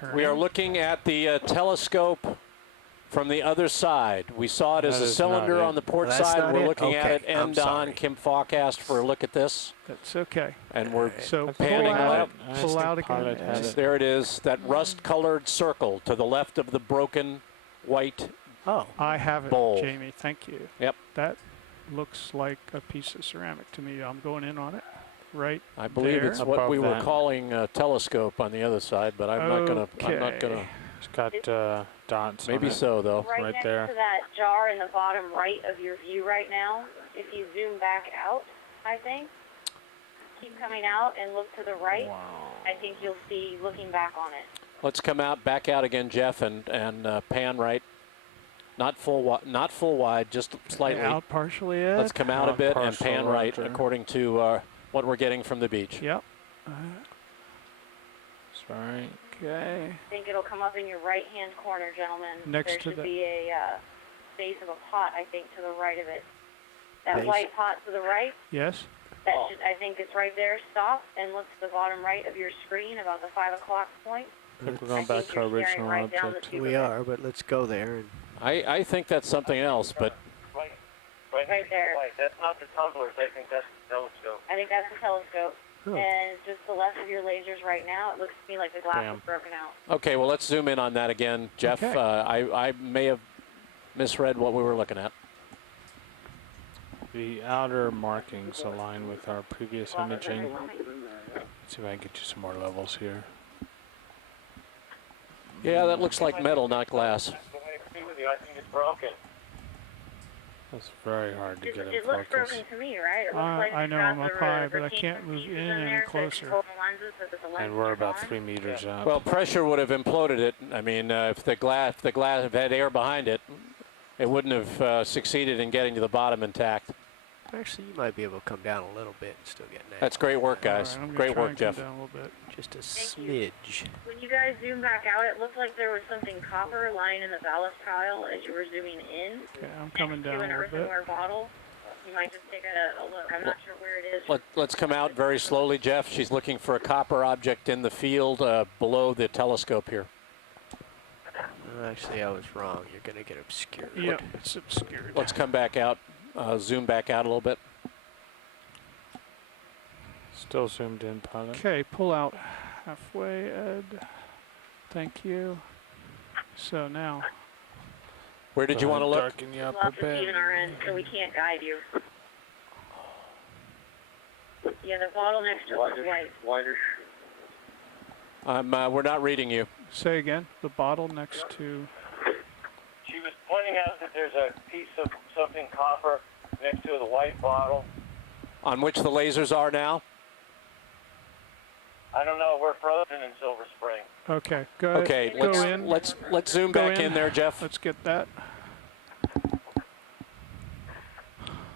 turn. We are looking at the telescope from the other side. We saw it as a cylinder on the port side. We're looking at it end on. Kim Falk asked for a look at this. That's okay. And we're so panning out, left. pull out again. There it is, that rust-colored circle to the left of the broken white I have it, bowl. Jamie. Thank you. Yep. That looks like a piece of ceramic to me. I'm going in on it. Right. I believe there. it's what we were calling a telescope on the other side, but I'm not gonna. It's got dots. Maybe on it. So though. Right next there. to that jar in the bottom right of your view right now. If you zoom back out, I think. Keep coming out and look to the right. Wow. I think you'll see looking back on it. Let's come out, back out again, Jeff, and pan right. Not full wide, just slightly. Out partially, Ed. Let's come out a bit and pan right, according to what we're getting from the beach. Yep. Sorry. Okay. I think it'll come up in your right-hand corner, gentlemen. Next there to should the be a base of a pot, I think, to the right of it. That white pot to the right. Yes. That should, I think it's right there. Stop and look to the bottom right of your screen about the 5 o'clock point. I think we're going back to our original right object. We are, but let's go there. And I think that's something else, but. Right there. That's not the tumblers. I think that's the telescope. I think that's the telescope. And just the left of your lasers right now, it looks to me like the glass is broken out. Okay, well, let's zoom in on that again. Jeff, okay. I may have misread what we were looking at. The outer markings align with our previous imaging. Let's see if I can get you some more levels here. Yeah, that looks like metal, not glass. I think it's broken. That's very hard to get in It focus. looks broken to me, right? It looks like I know I'm up high, but I can't move in any closer. And we're about 3 meters out. Well, pressure would have imploded it. I mean, if the glass had air behind it, it wouldn't have succeeded in getting to the bottom intact. actually, you might be able to come down a little bit and still get an That's great work, guys. Right, great work, Jeff. Down a little bit. Just a smidge. When you guys zoom back out, it looked like there was something copper lying in the ballast tile as you were zooming in. Okay, I'm coming down to a an little bit. earthenware bottle. You might just take a look. I'm not sure where it is. Let's come out very slowly, Jeff. She's looking for a copper object in the field below the telescope here. Actually, I was wrong. You're going to get obscured. Yep, it's obscured. Let's come back out, zoom back out a little bit. Still zoomed in, pilot. Okay, pull out halfway, Ed. Thank you. So now. Where did you want to look? Darken you up Lots a of heat bit. on our end, so we can't guide you. Yeah, the bottle next to it is white. Wider. We're not reading you. Say again. The bottle next to. She was pointing out that there's a piece of something copper next to the white bottle. On which the lasers are now? I don't know. We're frozen in Silver Spring. Okay, go Okay, go in. let's zoom Go back in there, Jeff. Let's get that.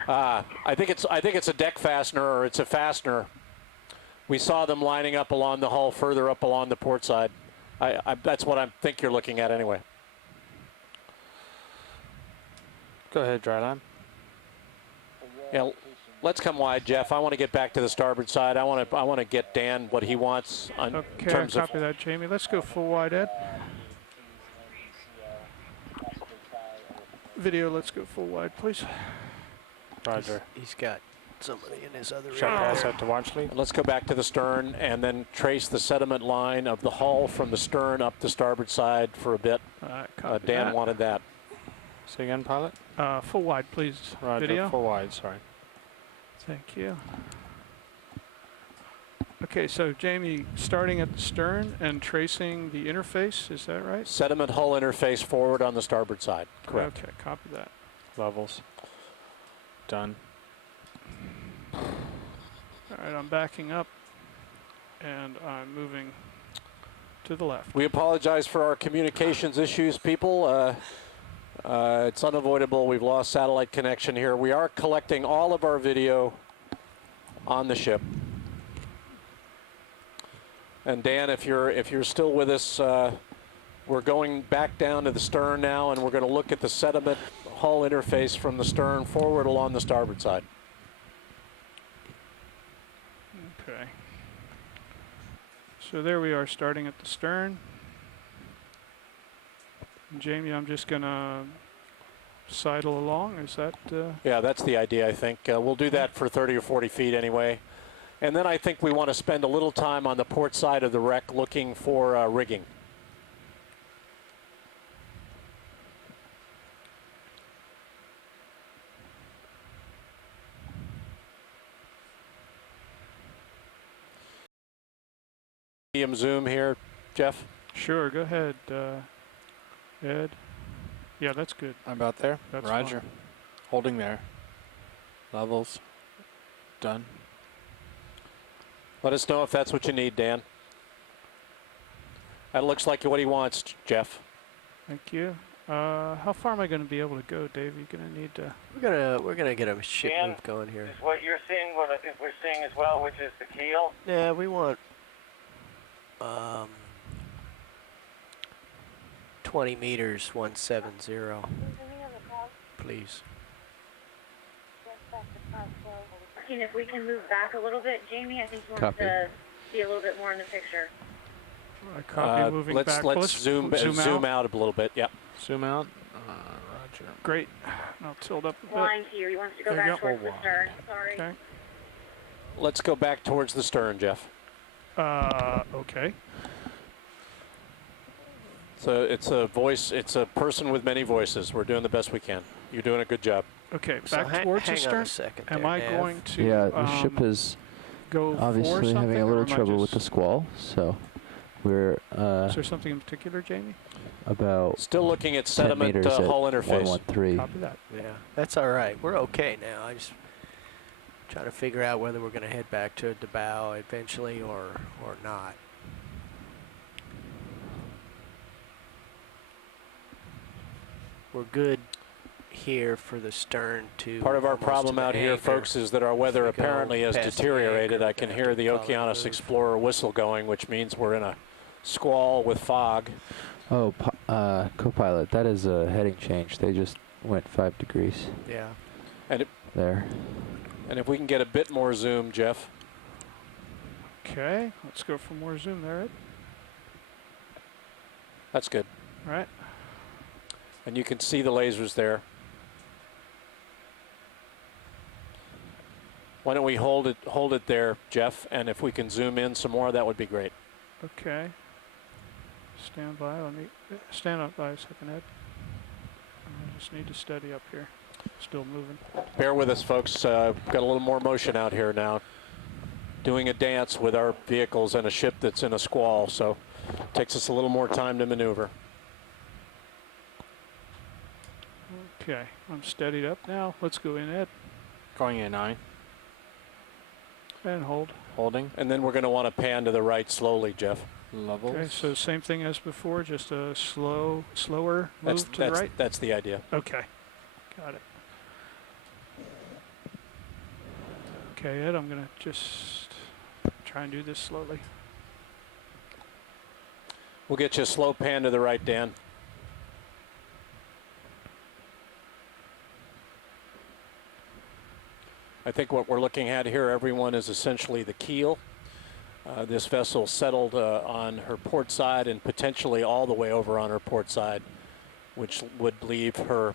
I think it's a deck fastener, or it's a fastener. We saw them lining up along the hull, further up along the port side. That's what I think you're looking at anyway. Go ahead, Dryline. Yeah, let's come wide, Jeff. I want to get back to the starboard side. I want to get Dan what he wants in Okay, terms copy that, Jamie. Let's go full wide, Ed. Video, let's go full wide, please. Roger. He's got somebody in his other Shut ear. pass out to watch lead. Let's go back to the stern and then trace the sediment line of the hull from the stern up the starboard side for a bit. All right, copy Dan that. wanted that. Say again, pilot. Full wide, please. Roger. Video. Full wide. Sorry. Thank you. Okay, so Jamie, starting at the stern and tracing the interface, is that right? Sediment hull interface forward on the starboard side. Correct. Okay, copy that. Levels. Done. All right, I'm backing up and I'm moving to the left. We apologize for our communications issues, people. It's unavoidable. We've lost satellite connection here. We are collecting all of our video on the ship. And Dan, if you're still with us, we're going back down to the stern now, and we're going to look at the sediment hull interface from the stern forward along the starboard side. Okay. So there we are, starting at the stern. Jamie, I'm just gonna sidle along. Is that? Yeah, that's the idea, I think. We'll do that for 30 or 40 feet anyway. And then I think we want to spend a little time on the port side of the wreck looking for rigging. Medium zoom here, Jeff. Sure, go ahead, Ed. Yeah, that's good. About there. That's Roger. fine. Holding there. Levels. Done. Let us know if that's what you need, Dan. That looks like what he wants, Jeff. Thank you. How far am I going to be able to go, Dave? You're going to need to. We're gonna get a ship Dan, move going here. Is what you're seeing what I think we're seeing as well, which is the keel? Yeah, we want 20 meters, 170, please. And if we can move back a little bit, Jamie, I think he wants Copy. to see a little bit more in the picture. I copy moving let's back. let's zoom out a little bit. Yep. Zoom out. Roger. Great. I'll tilt up a bit. Flying to you. He wants to go There you back go. towards the stern. Sorry. Okay. Let's go back towards the stern, Jeff. Okay. So it's a voice. It's a person with many voices. We're doing the best we can. You're doing a good job. Okay, So back towards the hang on stern. a second Am there, I Nav. going to? Yeah, the ship is go for obviously something, having a or little am I trouble with the just- squall, so we're Is there something in particular, Jamie? about Still looking at 10 sediment meters at hull interface. 113. Copy that. Yeah, that's all right. We're okay now. I just trying to figure out whether we're going to head back to the bow eventually or not. We're good here for the stern to. Part of our almost to problem the out here, anchor. folks, is that our weather If we go apparently has past the deteriorated. anchor, I we're can gonna hear have the to probably Okeanos move. Explorer whistle going, which means we're in a squall with fog. Oh, co-pilot, that is a heading change. They just went 5 degrees Yeah. there. And if we can get a bit more zoom, Jeff. Okay, let's go for more zoom there, Ed. That's good. All right. And you can see the lasers there. Why don't we hold it there, Jeff? And if we can zoom in some more, that would be great. Okay. Stand by. Let me stand up by a second, Ed. I just need to steady up here. Still moving. Bear with us, folks. Got a little more motion out here now. Doing a dance with our vehicles and a ship that's in a squall, so it takes us a little more time to maneuver. Okay, I'm steadied up now. Let's go in, Ed, Going in 9. and hold. Holding. And then we're going to want to pan to the right slowly, Jeff. Levels. Okay, so same thing as before, just a slower move to the right. That's the idea. Okay, got it. Okay, Ed, I'm gonna just try and do this slowly. We'll get you a slow pan to the right, Dan. I think what we're looking at here, everyone, is essentially the keel. This vessel settled on her port side and potentially all the way over on her port side, which would leave her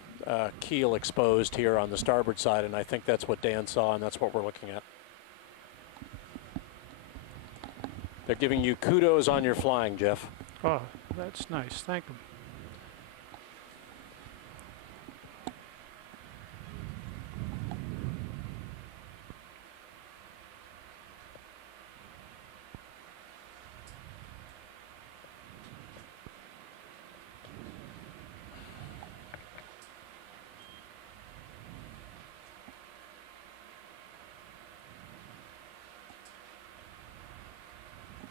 keel exposed here on the starboard side, and I think that's what Dan saw, and that's what we're looking at. They're giving you kudos on your flying, Jeff. Oh, that's nice. Thank them.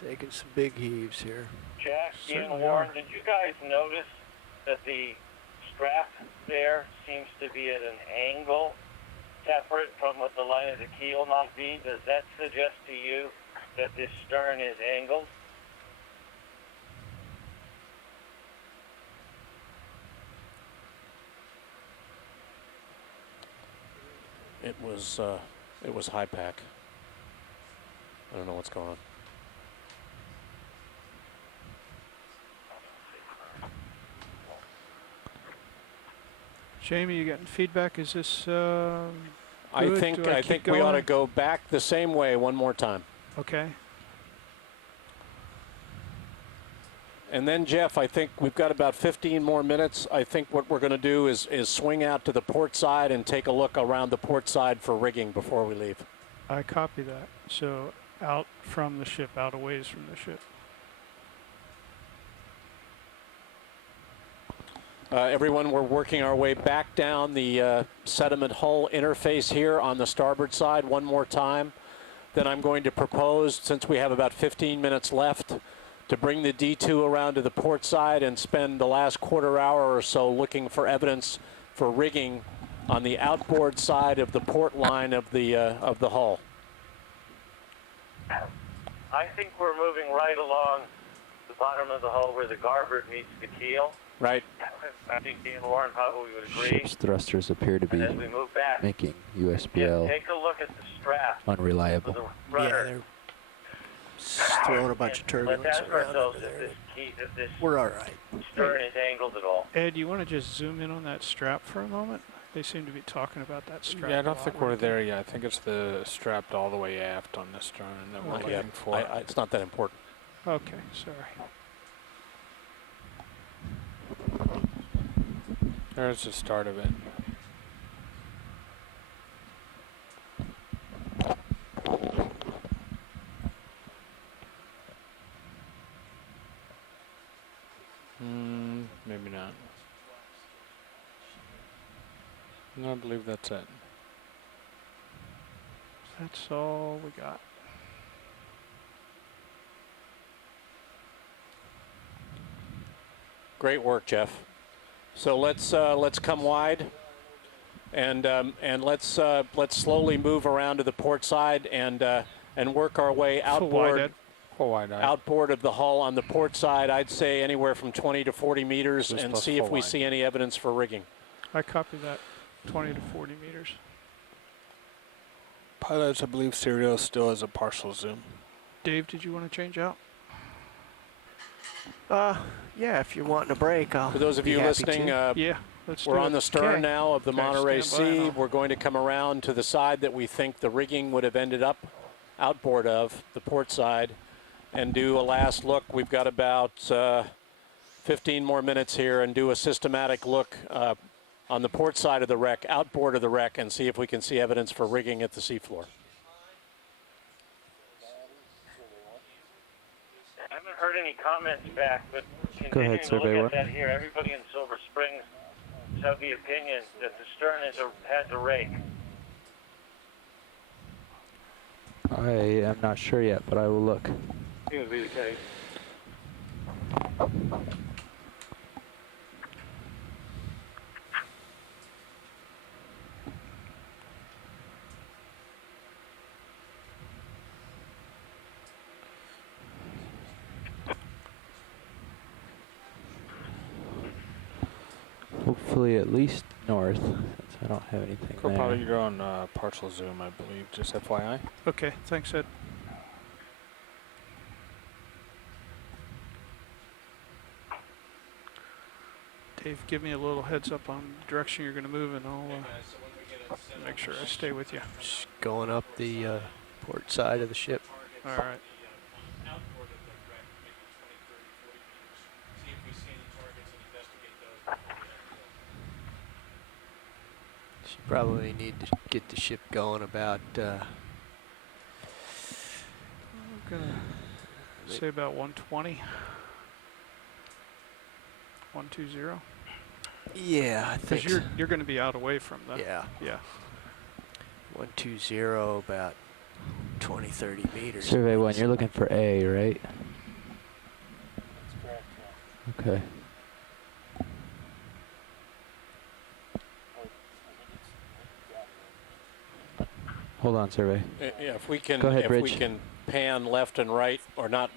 Taking some big heaves here. Jack, Ian, Certainly Warren, are. did you guys notice that the strap there seems to be at an angle separate from what the line of the keel might be? Does that suggest to you that this stern is angled? It was high pack. I don't know what's going on. Jamie, you getting feedback? Is this I good? think Do I I keep think we ought to going? go back the same way one more time. Okay. And then, Jeff, I think we've got about 15 more minutes. I think what we're going to do is swing out to the port side and take a look around the port side for rigging before we leave. I copy that. So out from the ship, out a ways from the ship. Everyone, we're working our way back down the sediment hull interface here on the starboard side one more time. Then I'm going to propose, since we have about 15 minutes left, to bring the D2 around to the port side and spend the last quarter hour or so looking for evidence for rigging on the outboard side of the port line of the hull. I think we're moving right along the bottom of the hull where the garboard meets the keel. Right. I think Dean Warren probably would agree. Ship's thrusters appear to be And as we move back, making yeah, USBL take a look at the strap of unreliable. the Yeah, rudder. they're throwing a bunch of turbulence Let's ask around ourselves over if there. this We're all right. stern is angled at all. Ed, you want to just zoom in on that strap for a moment? They seem to be talking about that strap. Yeah, I a don't lot think right we're there yet. I think it's the strapped all the way aft on the stern that we're Okay. looking for. It's not that important. Okay, sorry. There's the start of it. Maybe not. No, I believe that's it. That's all we got. Great work, Jeff. So let's come wide, and let's slowly move around to the port side and work our way Full wide, outboard. Ed. Full wide eye. Outboard of the hull on the port side, I'd say anywhere from 20 to 40 meters, Just and plus see if full we wide. see any evidence for rigging. I copy that. 20 to 40 meters. Pilots, I believe Serial still has a partial zoom. Dave, did you want to change out? Yeah, if you're wanting a break, I'll For those of be you happy listening, to. Yeah, let's do we're it. on the stern Okay. now of the Okay, Monterey stand by and Sea. I'll- We're going to come around to the side that we think the rigging would have ended up outboard of, the port side, and do a last look. We've got about 15 more minutes here, and do a systematic look on the port side of the wreck, outboard of the wreck, and see if we can see evidence for rigging at the seafloor. I haven't heard any comments back, but Go ahead, continuing to Survey look War. at that here, everybody in Silver Springs is of the opinion that the stern has a rake. I am not sure yet, but I will look. Seems to be the case. Hopefully at least north, since I don't have anything Co-pilot, there. you're on partial zoom, I believe. Just FYI. Okay, thanks, Ed. Dave, give me a little heads up on the direction you're going to move, and I'll make sure I stay with you. Just going up the port side of the ship. All right. Should probably need to get the ship going about. I'm going to say about 120. 120. Yeah, I Because think. you're going to be out away from the. Yeah, Yeah. 120 about 20, 30 meters. Survey 1, you're looking for A, right? Okay. Hold on, Survey. Yeah, if we can, Go ahead, if we Bridge. can pan left and right, or not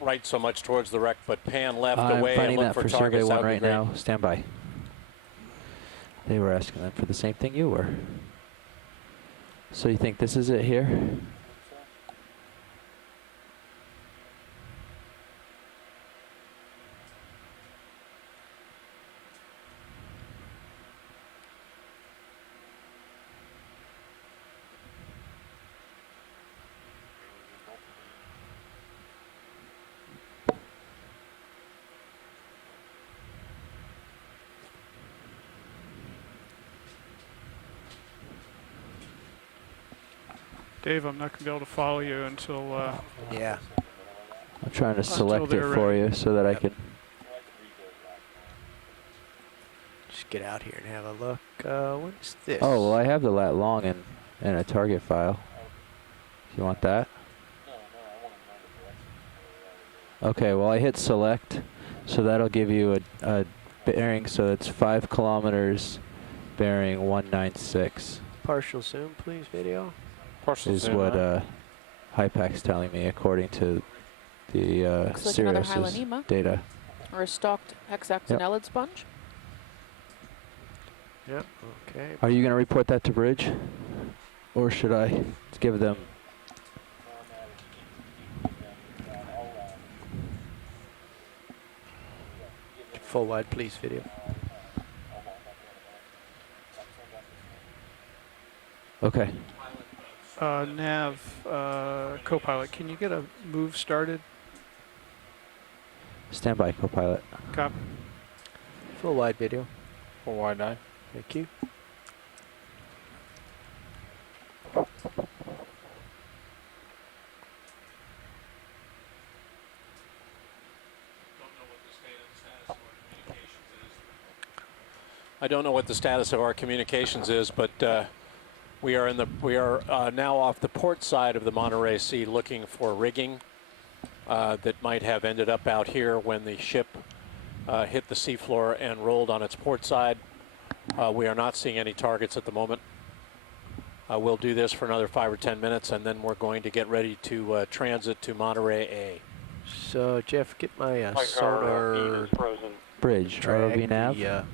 right so much towards the wreck, but pan left I'm away and finding look that for for targets. Survey That 1 would be right great. now. Stand by. They were asking them for the same thing you were. So you think this is it here? Dave, I'm not going to be able to follow you until Yeah. I'm trying to Until select it they're for ready. you so that I Yep. can. Just get out here and have a look. What is this? Oh, well, I have the lat long in a target file. You want that? Okay, well, I hit select, so that'll give you a bearing. So it's 5 kilometers, bearing 196 Partial zoom, please, video. Partial is zoom, what huh? HIPAC's telling me according to the Looks like another Sirius's Hylanema data. or a stalked hexactinellid sponge. Yep. Okay. Are you going to report that to Bridge? Or should I give them? Full wide, please, video. Okay. Nav, co-pilot, can you get a move started? Stand by, co-pilot. Copy. Full wide video. Full wide eye. Thank you. I don't know what the status of our communications is, but we are now off the port side of the Monterrey Sea looking for rigging that might have ended up out here when the ship hit the seafloor and rolled on its port side. We are not seeing any targets at the moment. We'll do this for another 5 or 10 minutes, and then we're going to get ready to transit to Monterrey A. So, Jeff, get my Like sonar our is frozen. Bridge, drag ROV nav. the,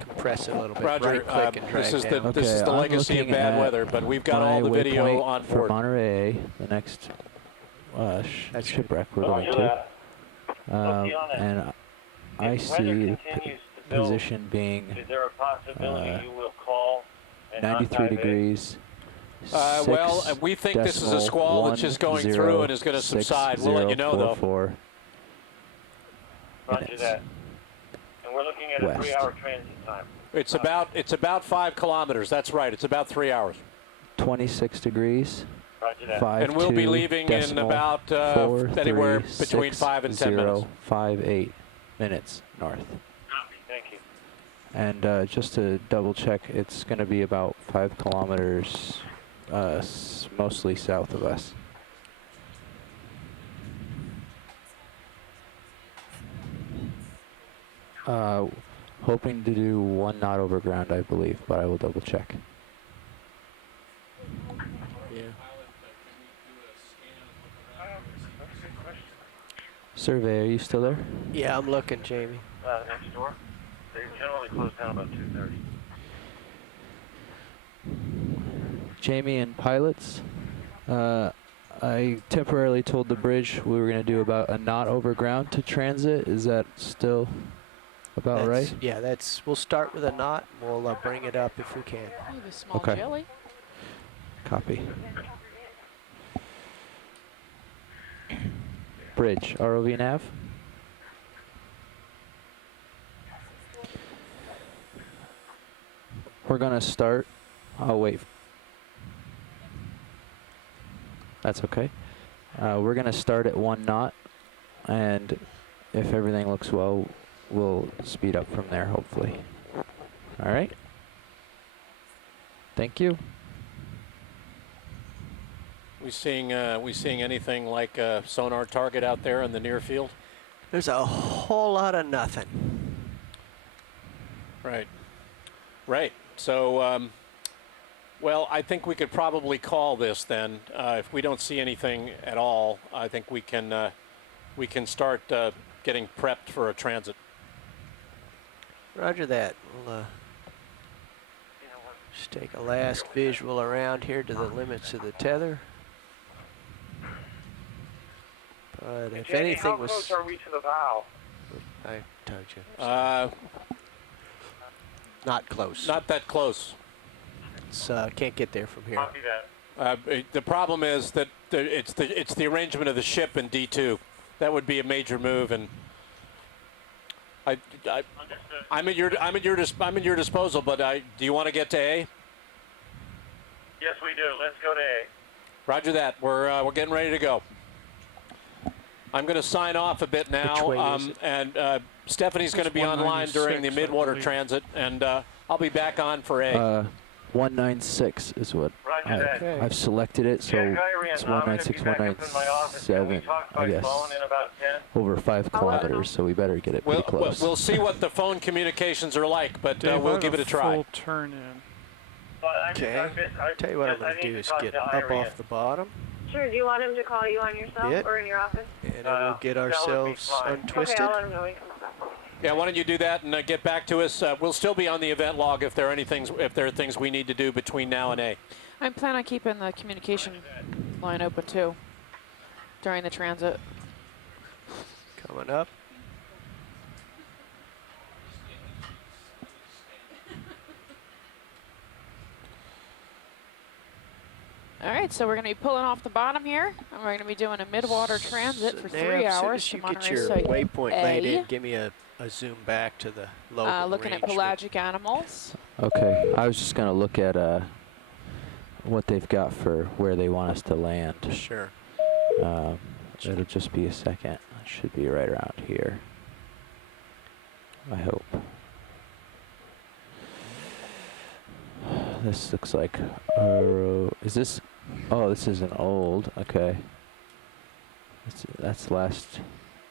compress it a little bit. Roger, right click and drag this is down. this is the I'm legacy of looking bad at weather, but we've got my all the video waypoint on for board. Monterey, the next That's shipwreck we're Roger going to. that. Okeanos. And I If weather see the continues to build, position being is there a possibility uh, you will call and 93 not dive in? degrees. Well, we think this is a squall that's just going through and is going to subside. We'll let you know, though. 6044 Roger minutes. that. And we're looking at a West. 3-hour transit time. It's about 5 kilometers. That's right. It's about 3 hours. 26 degrees. Roger that. 5 And we'll be leaving in about anywhere between 5 and 10 minutes. 58 minutes north. Copy. Thank you. And just to double check, it's going to be about 5 kilometers, mostly south of us. Hoping to do 1 knot over ground, I believe, but I will double check. Yeah. Survey, are you still there? Yeah, I'm looking, Jamie. Next door. They generally close down about 2:30. Jamie and pilots, I temporarily told the bridge we were going to do about a knot over ground to transit. Is that still about right? Yeah, we'll start with a knot. We'll bring it up if we can. We have a small Okay. jelly. Copy. Bridge, ROV nav. We're going to start. I'll wait. That's okay. We're going to start at 1 knot, and if everything looks well, we'll speed up from there, hopefully. All right. Thank you. We seeing anything like a sonar target out there in the near field? There's a whole lot of nothing. Right. Right. So, well, I think we could probably call this then. If we don't see anything at all, I think we can start getting prepped for a transit. Roger that. We'll just take a last visual around here to the limits of the tether. But if Jamie, anything how was, close are we to the bow? I told you, not close. Not that close. It's, can't get there from here. Copy that. The problem is that it's the arrangement of the ship in D2. That would be a major move, and I'm at your disposal. But do you want to get to A? Yes, we do. Let's go to A. Roger that. We're getting ready to go. I'm going to sign off a bit now, way is it? and Stephanie's going to be online during the 196, I midwater believe. transit, and I'll be back on for A. 196 is what Roger that. Okay. I've selected it, so Jack Irie, it's I'm gonna be 196, back up in my office. Can we 197, talk I by guess. phone in about 10? Over 5 kilometers, so we better get it pretty close. We'll see what the phone communications are like, but Dave, I we'll have give it a try. Full turn in. But Okay. Tell you what I'm going to do is get up off the bottom, Sure, do you want him to call you on your cell Bit. or in your office? and then we'll get that would be ourselves fine. untwisted. Okay, I'll let him know he comes back. Yeah, why don't you do that and get back to us? We'll still be on the event log if there are things we need to do between now and A. I plan on keeping the communication line open too during the transit. Coming up. All right, so we're going to be pulling off the bottom here, and we're going to be doing a midwater transit So for now, 3 as soon hours as to you get Monterrey your site waypoint laid A. in, give me a zoom back to the local Looking at arrangement. pelagic animals. Okay, I was just going to look at what they've got for where they want us to land. Sure. It'll just be a second. It should be right around here. I hope. This looks like is this? Oh, this is an old. Okay. That's last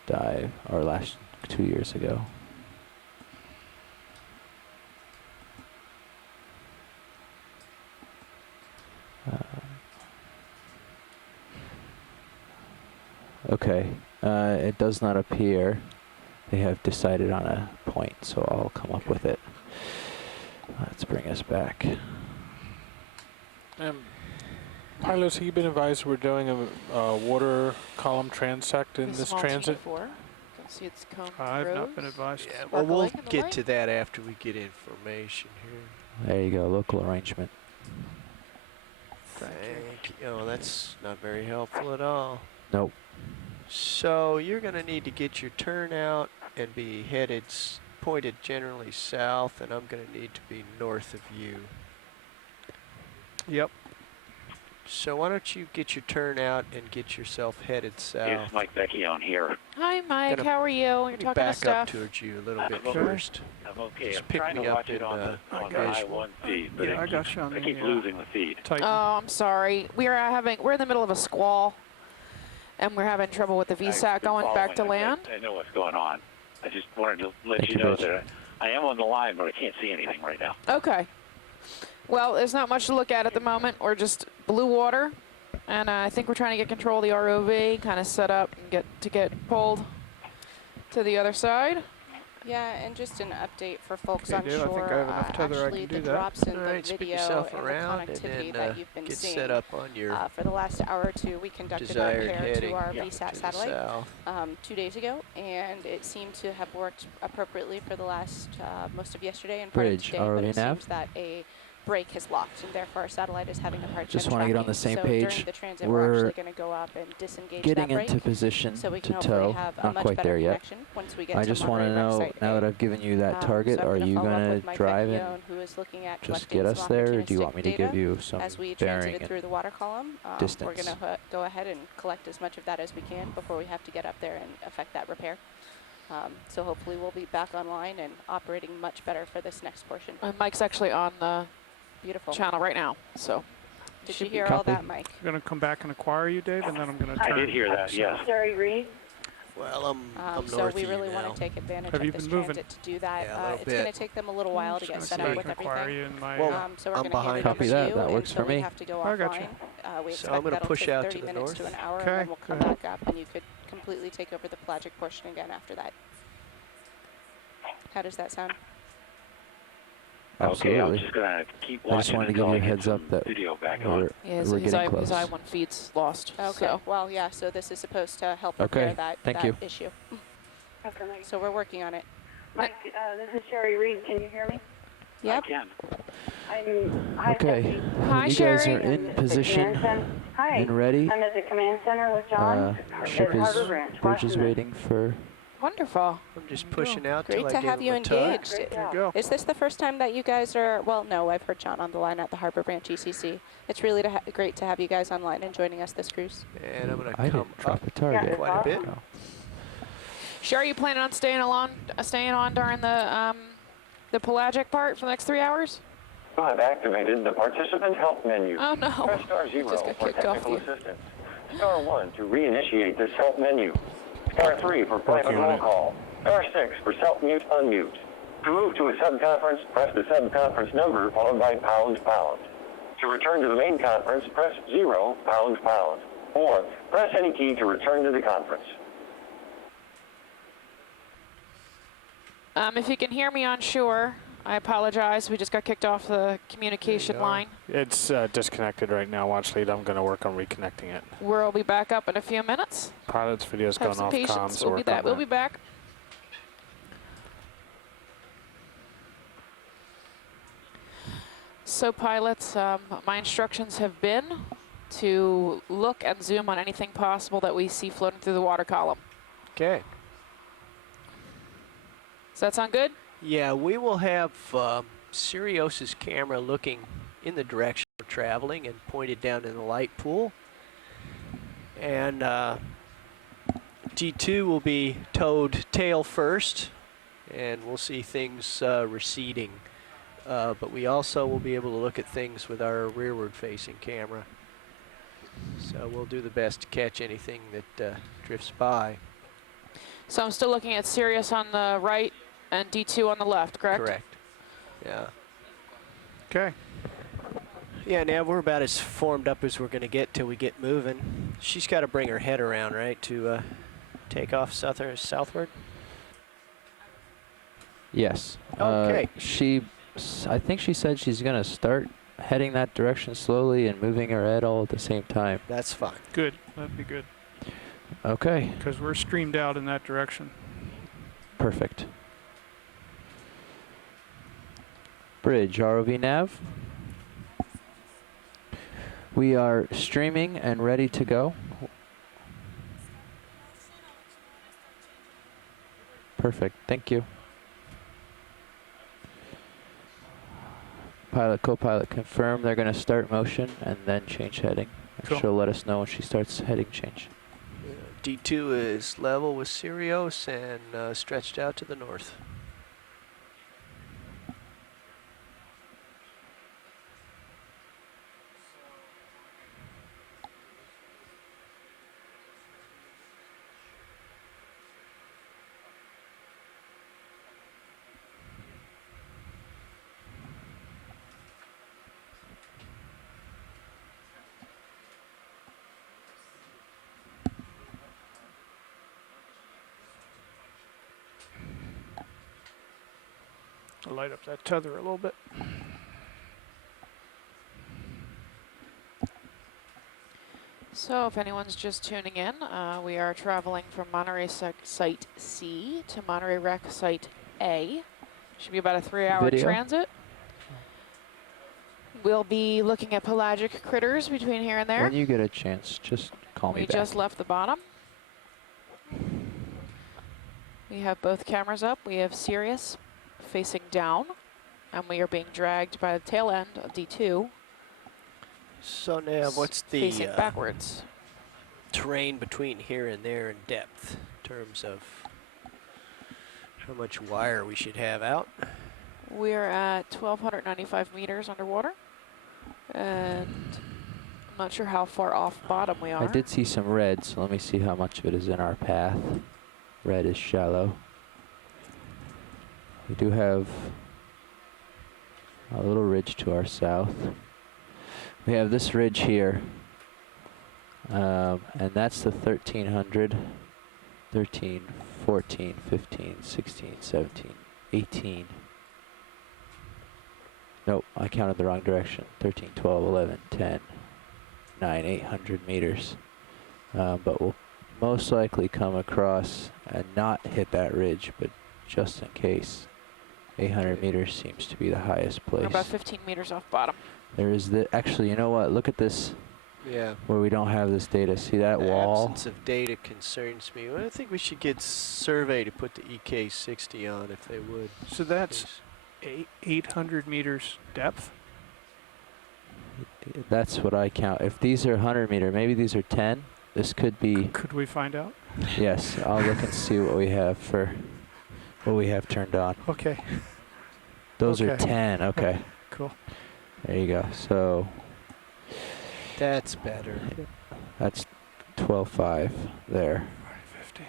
dive or last 2 years ago. Okay, it does not appear they have decided on a point, so I'll come up with it. Let's bring us back. Pilots, have you been advised we're doing a water column transect in this Small transit? T4. You can see it's cone I've not rows. been advised. Yeah, well, Sparkle we'll Lake in the get light? to that after we get information here. There you go, local arrangement. Thank you. Oh, that's not very helpful at all. Nope. So you're going to need to get your turnout and be headed, pointed generally south, and I'm going to need to be north of you. Yep. So why don't you get your turnout and get yourself headed south? It's Mike Vecchione here. Hi, Mike. Gonna- How are you? You're Let me talking to back up Steph. towards you a little bit Okay. first. I'm okay. Just I'm pick trying me to up watch it in, on the visual. I-1 feed, but Yeah, I got you on I the keep losing the feed. Titan. Oh, I'm sorry. We're in the middle of a squall, and we're having trouble with the VSAT I've been going back to following it. land. I know what's going on. I just wanted to let Thank you you, know Rich. that I am on the line, but I can't see anything right now. Okay. Well, there's not much to look at the moment. We're just blue water, and I think we're trying to get control of the ROV, kind of set up and get pulled to the other side. Yeah, and just an update for folks Okay, on Dave, I think shore. I have enough tether I Actually, can the do that. drops in All the right, spin video yourself and around the and connectivity then that you've been get seeing. set up on your For the last hour or two, we conducted a desired repair heading to our Yeah. VSAT to the satellite south. 2 days ago, and it seemed to have worked appropriately for the last most of yesterday and part of Bridge, today. But ROV it nav? seems that a brake has locked, and therefore our satellite is having a hard time Just wanna get on tracking. the same so page. During the transit, We're we're actually going to go up and disengage Getting that brake. into position So we to can hopefully tow. have a Not much quite better there yet. connection once we get I to just want to Monterrey know, website now that A. I've given you that target, so are I'm gonna you follow up going with to Mike drive Vecchione, and who is looking at just collecting get us some there, or do you want me to opportunistic give data you some as we bearing transited through the water column? We're distance? going to go ahead and collect as much of that as we can before we have to get up there and affect that repair. So hopefully we'll be back online and operating much better for this next portion. Mike's actually on the Beautiful. channel right now, so. Did should you be hear all copy. that, Mike? I'm going to come back and acquire you, Dave, and then I'm going to turn. I did hear that, yes. Jerry Reed. Well, I'm So north we of really you want now. to take advantage Have of you this been moving? transit to do that. Yeah, a little It's going to bit. take them a little while to Just get gonna set see up if I with can acquire everything. you in my. Well, So we're I'm going to hand behind it you. over Copy to that. you That works until for we me. have to go I got offline. you. We So expect I'm gonna that'll push take out to 30 the minutes to north. an hour, Okay, and then we'll go come ahead. back up, and you could completely take over the pelagic portion again after that. How does that sound? Okay, Absolutely. I'm just going to keep I just watching wanted to give until you I a get heads up some that video back we're, on. Yeah, we're his getting his close. I1 feed's lost. Okay. So. Well, yeah. So this is supposed to help Okay, repair that, thank that you. issue. Okay, Mike. So we're working on it. Mike, this is Sherry Reed. Can you hear me? Yep. I can. Hi, Okay. Stephanie. Hi, you guys Sherry. are in At the position command center. Hi. and ready. I'm at the command center with John. Ship at Harbor is Branch, bridge is Washington. waiting for Wonderful. I'm just There you go. pushing out Great till to I give have him you a tug. engaged. There you go. Is this the first time that you guys are, well, no, I've heard John on the line at the Harbor Branch ECC. It's really great to have you guys online and joining us this cruise. And I'm going to I come didn't drop up a target. quite a bit. No. Sure, you planning on staying on during the pelagic part for the next 3 hours? You have activated the participant help menu. Oh no. Press star 0 Just got for kicked off technical you. assistance. Star 1 to reinitiate this help menu. Star 3 for private Working on roll it. call. Star 6 for self-mute, unmute. To move to a subconference, press the subconference number followed by pound. To return to the main conference, press 0, pound. Or press any key to return to the conference. If you can hear me on shore, I apologize. We just got kicked off the communication are. line. It's disconnected right now. Watch lead. I'm going to work on reconnecting it. We'll be back up in a few minutes. Pilot's video's Have going some off patience. comms, so We'll be work on We'll that. be back. So pilots, my instructions have been to look and zoom on anything possible that we see floating through the water column. Okay. Does that sound good? Yeah, we will have Sirius's camera looking in the direction we're traveling and pointed down in the light pool. And D2 will be towed tail first, and we'll see things receding. But we also will be able to look at things with our rearward-facing camera. So we'll do the best to catch anything that drifts by. So I'm still looking at Sirius on the right and D2 on the left, correct? Correct. Yeah. Okay. Yeah, Nav, we're about as formed up as we're going to get till we get moving. She's got to bring her head around, right, to take off southward? Yes. Okay. I think she said she's gonna start heading that direction slowly and moving her head all at the same time. That's fine. Good. That'd be good. Okay. Because we're streamed out in that direction. Perfect. Bridge, ROV nav. We are streaming and ready to go. Perfect, thank you. Pilot, co-pilot confirm they're going to start motion and then change heading. And Cool. she'll let us know when she starts heading change. D2 is level with Sirius and stretched out to the north. I'll light up that tether a little bit. So if anyone's just tuning in, we are traveling from Monterey Site C to Monterey Rec Site A. Should be about a 3-hour Video. transit. We'll be looking at pelagic critters between here and there. When you get a chance, just call me We back. just left the bottom. We have both cameras up. We have Sirius facing down, and we are being dragged by the tail end of D2 So Nav, what's the facing backwards. terrain between here and there in depth in terms of how much wire we should have out? We're at 1,295 meters underwater, and I'm not sure how far off bottom we are. I did see some red, so let me see how much of it is in our path. Red is shallow. We do have a little ridge to our south. We have this ridge here, and that's the 1300, 13, 14, 15, 16, 17, 18. Nope, I counted the wrong direction. 13, 12, 11, 10, 9, 800 meters. But we'll most likely come across and not hit that ridge, but just in case, 800 meters seems to be the highest We're place. about 15 meters off bottom. There is the, actually, you know what, look at this Yeah. where we don't have this data. See that wall? Absence of data concerns me. Well, I think we should get survey to put the EK60 on if they would. So that's 800 meters depth? That's what I count. If these are 100 meter, maybe these are 10. This could be. Could we find out? Yes, I'll look and see what we have turned on. Okay, Those are Okay. 10. Okay. cool. There you go. So That's better. that's 12.5 there. 50.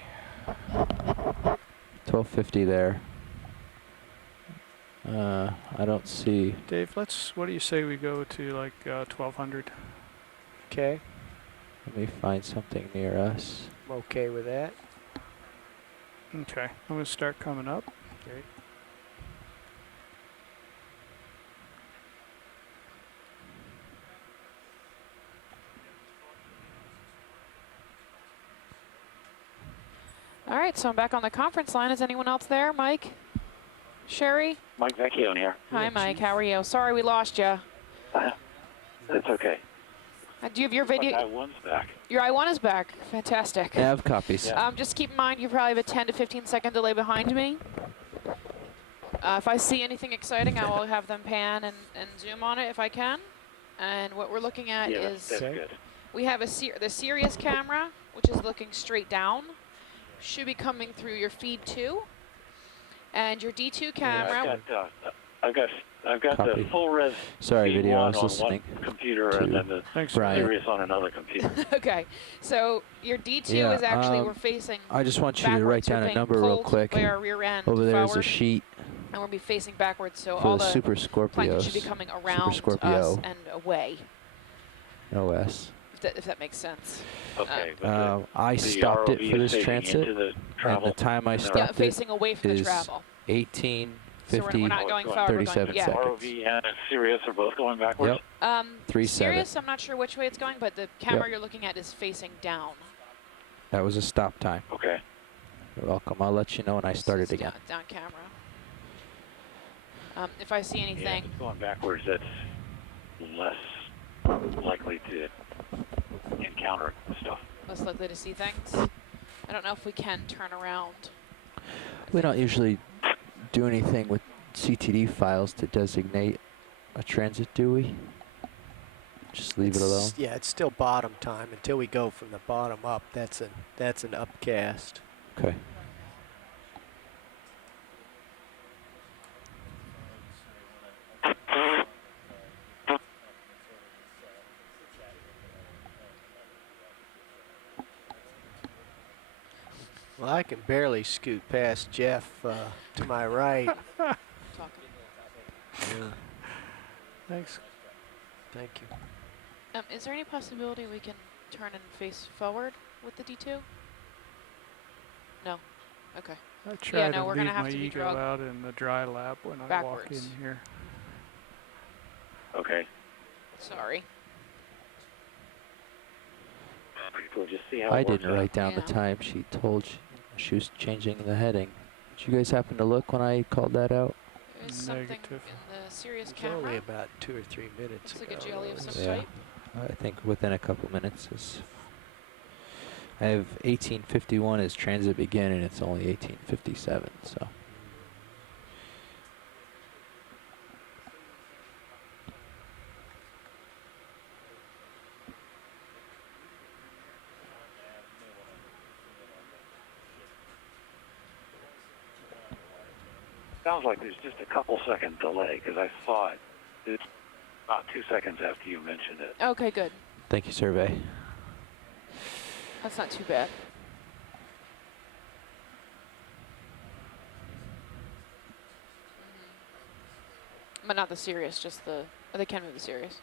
1250 there. I don't see. Dave, what do you say we go to like 1200? Okay. Let me find something near us. I'm okay with that. Okay, I'm gonna start coming up. Okay. All right, so I'm back on the conference line. Is anyone else there? Mike? Sherry? Mike Vecchione here. Hi, Yeah, Mike. Chief. How are you? Sorry we lost you. It's okay. Do you have your My video? one's back. Your I-1 is back. Fantastic. Nav copies. Yeah. Just keep in mind you probably have a 10 to 15 second delay behind me. If I see anything exciting, I will have them pan and zoom on it if I can. And what we're looking at Yeah, is that's good. we have the Sirius camera, which is looking straight down. Should be coming through your feed 2. And your D2 camera. I've got Copy. the full res. Sorry, feed video. I one was on listening. one computer to and then the Thanks, Brian. Sirius on another computer. Okay, so your D2 Yeah, is actually, we're facing I just want you to write backwards. We're down a being number real pulled quick. by our rear end Over there's a forward, sheet and we'll be facing backwards, so for all the the Super plankton should be Scorpios. coming around us Scorpio. and away, OS. if that makes sense. Okay. but I the stopped it ROV for is this facing transit, into the and travel. the time I Yeah, Yeah, stopped it, facing away from the is travel. 18, So 50, we're not going Oh, it's forward, we're going 37 yeah. seconds. ROV and Sirius are both going backwards. Yep. 3-7. Sirius, I'm not sure which way it's going, but the camera Yep. you're looking at is facing down. That was a stop time. Okay. You're welcome. I'll let you know when I start it It's again. down camera. If I see Yeah, anything, if it's going backwards, that's less likely to encounter stuff. less likely to see things. I don't know if we can turn around. We don't usually do anything with CTD files to designate a transit, do we? Just leave it alone. Yeah, it's still bottom time until we go from the bottom up. That's an upcast. Okay. Well, I can barely scoot past Jeff to my right. Talking. Yeah, Thanks. thank you. Is there any possibility we can turn and face forward with the D2? No. Okay. I try no, to we're leave gonna have my to be ego drug out in the dry lab when I walk backwards. in here. Okay. Sorry. We'll just see how I it works didn't write down the Yeah. time she told she was changing the heading. Did you guys happen to look when I called that out? There's something Negative. in the Sirius It's only camera. about 2 or 3 minutes Looks like a ago. jelly of some Yeah. type. I think within a couple minutes. I have 1851 as transit begin, and it's only 1857. So Sounds like there's just a couple second delay because I saw it. It's about 2 seconds after you mentioned it. Okay, good. thank you, survey. That's not too bad. But not the Sirius, just the. Oh, they can move the Sirius.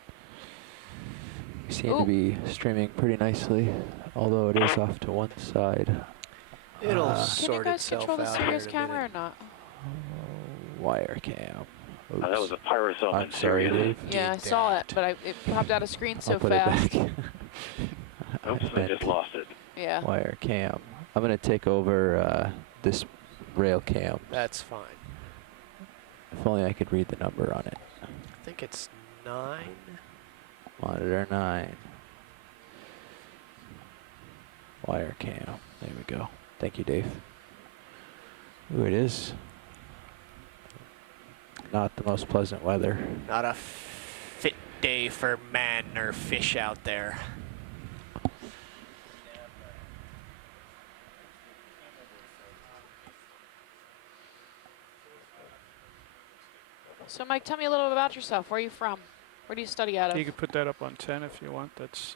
You seem Ooh. to be streaming pretty nicely, although it is off to one side. It'll Uh, Can you sort guys itself control the out here Sirius in a camera minute. or not? Wire cam. That was Oops. a pyrosome I'm in sorry, Sirius. Dave. Yeah, I Did saw it, that. but it popped out of screen so I'll put fast. it back. Oops, I meant just lost it. Yeah. wire cam. I'm gonna take over this rail cam. That's fine. If only I could read the number on it. I think it's 9. Monitor 9. Wire cam. There we go. Thank you, Dave. Ooh, it is not the most pleasant weather. Not a fit day for man or fish out there. So, Mike, tell me a little bit about yourself. Where are you from? Where do you study out of? You could put that up on 10 if you want. That's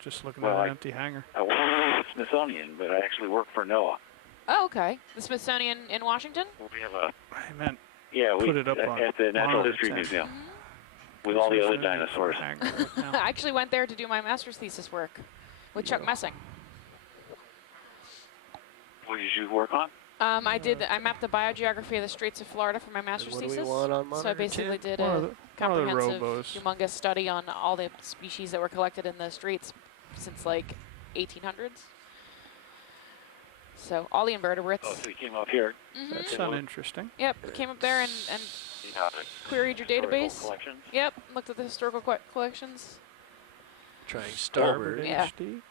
just looking Well, at an empty hangar. I work for the Smithsonian, but I actually work for NOAA. Oh, okay. The Smithsonian in Washington? We have a I meant yeah, we put it up on at the Natural monitor History 10. Museum with all the other dinosaurs. Hangar right now. I actually went there to do my master's thesis work with Chuck Messing. What did you work on? I mapped the biogeography of the Straits of Florida for my master's what do we thesis. want on So I monitor basically 10? did One a of the comprehensive, robos. humongous study on all the species that were collected in the Straits since like 1800s. So all the invertebrates. Oh, so you came up here. Mhm. That sounds interesting. Yep, came up there and See how the queried your historical database. collections. Yep, looked at the historical collections. Trying Starboard starboard. Yeah. HD.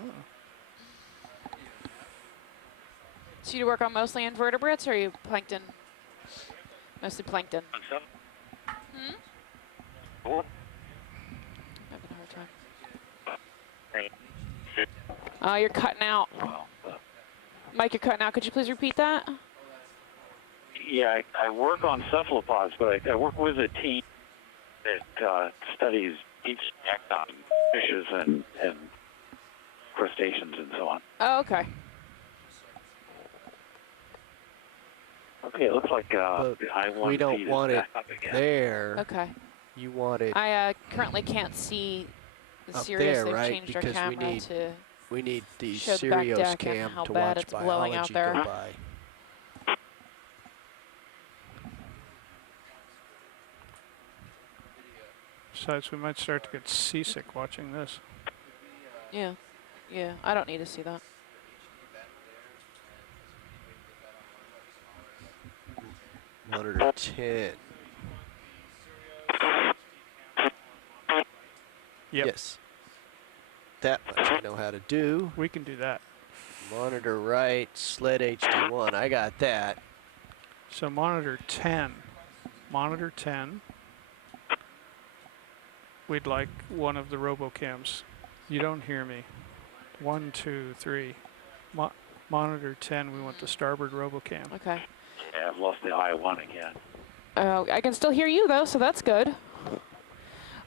Oh. So you work on mostly invertebrates, or are you plankton? Mostly plankton. On some? Hmm? Cool. Having a hard time. Right. Oh, you're cutting out. Well, Mike, you're cutting out. Could you please repeat that? yeah, I work on cephalopods, but I work with a team that studies each act on fishes and crustaceans and so on. Oh, okay. Okay, it looks like But the I-1 we don't feed want is it back up again. there. Okay. You want it. I currently can't see the Up Sirius. there, They've right? changed our Because we camera need to. We need the show the back Sirius deck and cam how to bad watch it's blowing out biology there. go by. Besides, we might start to get seasick watching this. Yeah. Yeah. I don't need to see that. Monitor 10. Yep. Yes. That much I know how to do. We can do that. Monitor right, sled HD1. I got that. So monitor 10. Monitor 10. We'd like one of the robocams. You don't hear me. 1, 2, 3. Monitor 10, we want the starboard robocam. Okay. Yeah, I've lost the I-1 again. I can still hear you though, so that's good.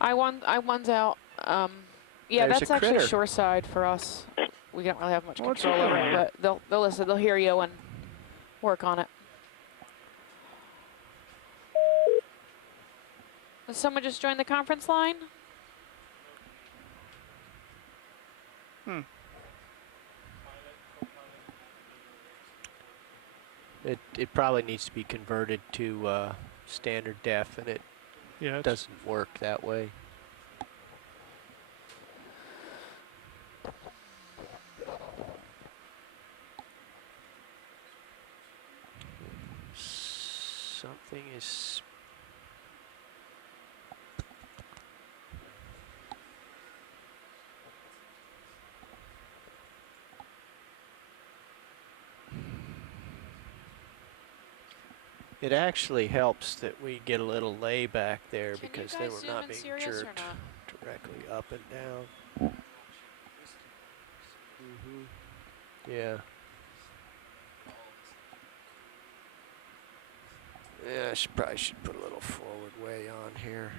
I-1's out. Yeah, There's that's a actually critter. shoreside for us. We don't really have much What's control it over doing? it, but they'll listen. They'll hear you and work on it. Did someone just join the conference line? It probably needs to be converted to standard def, and it Yeah, it's doesn't work that way. Something is. It actually helps that we get a little lay back there Can because you then guys we're zoom not in being Sirius or jerked not? directly up and down. Yeah. Yeah, I probably should put a little forward way on here.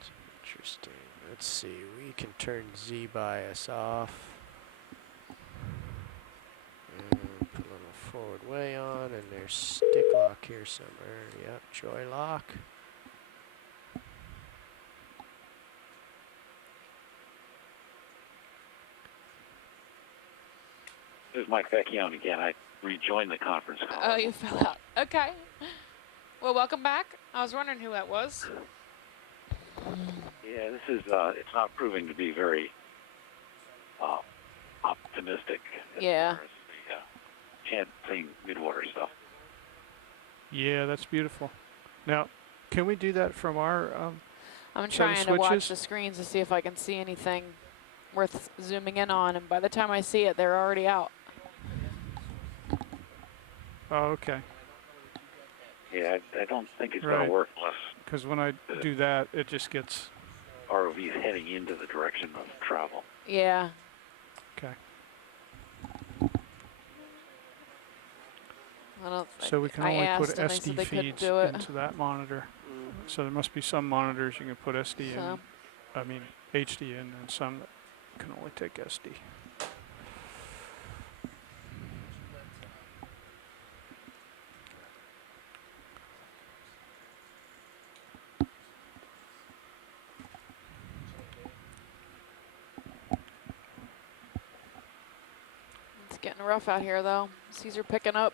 It's interesting. Let's see. We can turn Z bias off. And put a little forward way on, and there's stick lock here somewhere. Yep, joy lock. This is Mike Vecchione again. I rejoined the conference call. Oh, you fell out. Okay. Well, welcome back. I was wondering who that was. Yeah, this is, it's not proving to be very optimistic as Yeah. far as the chancing midwater stuff. Yeah, that's beautiful. Now, can we do that from our I'm Set of trying to watch switches? the screens to see if I can see anything worth zooming in on, and by the time I see it, they're already out. Oh, okay. Yeah, I don't think it's going Right. to work unless Because when I do that, it just gets... ROV is heading into the direction of travel. Yeah. Okay. I don't So we can I only put asked and they said SD they couldn't feeds do it. into that monitor. So there must be some monitors you can put SD So. in, I mean HD in, and some that can only take SD. It's getting rough out here, though. Seas are picking up.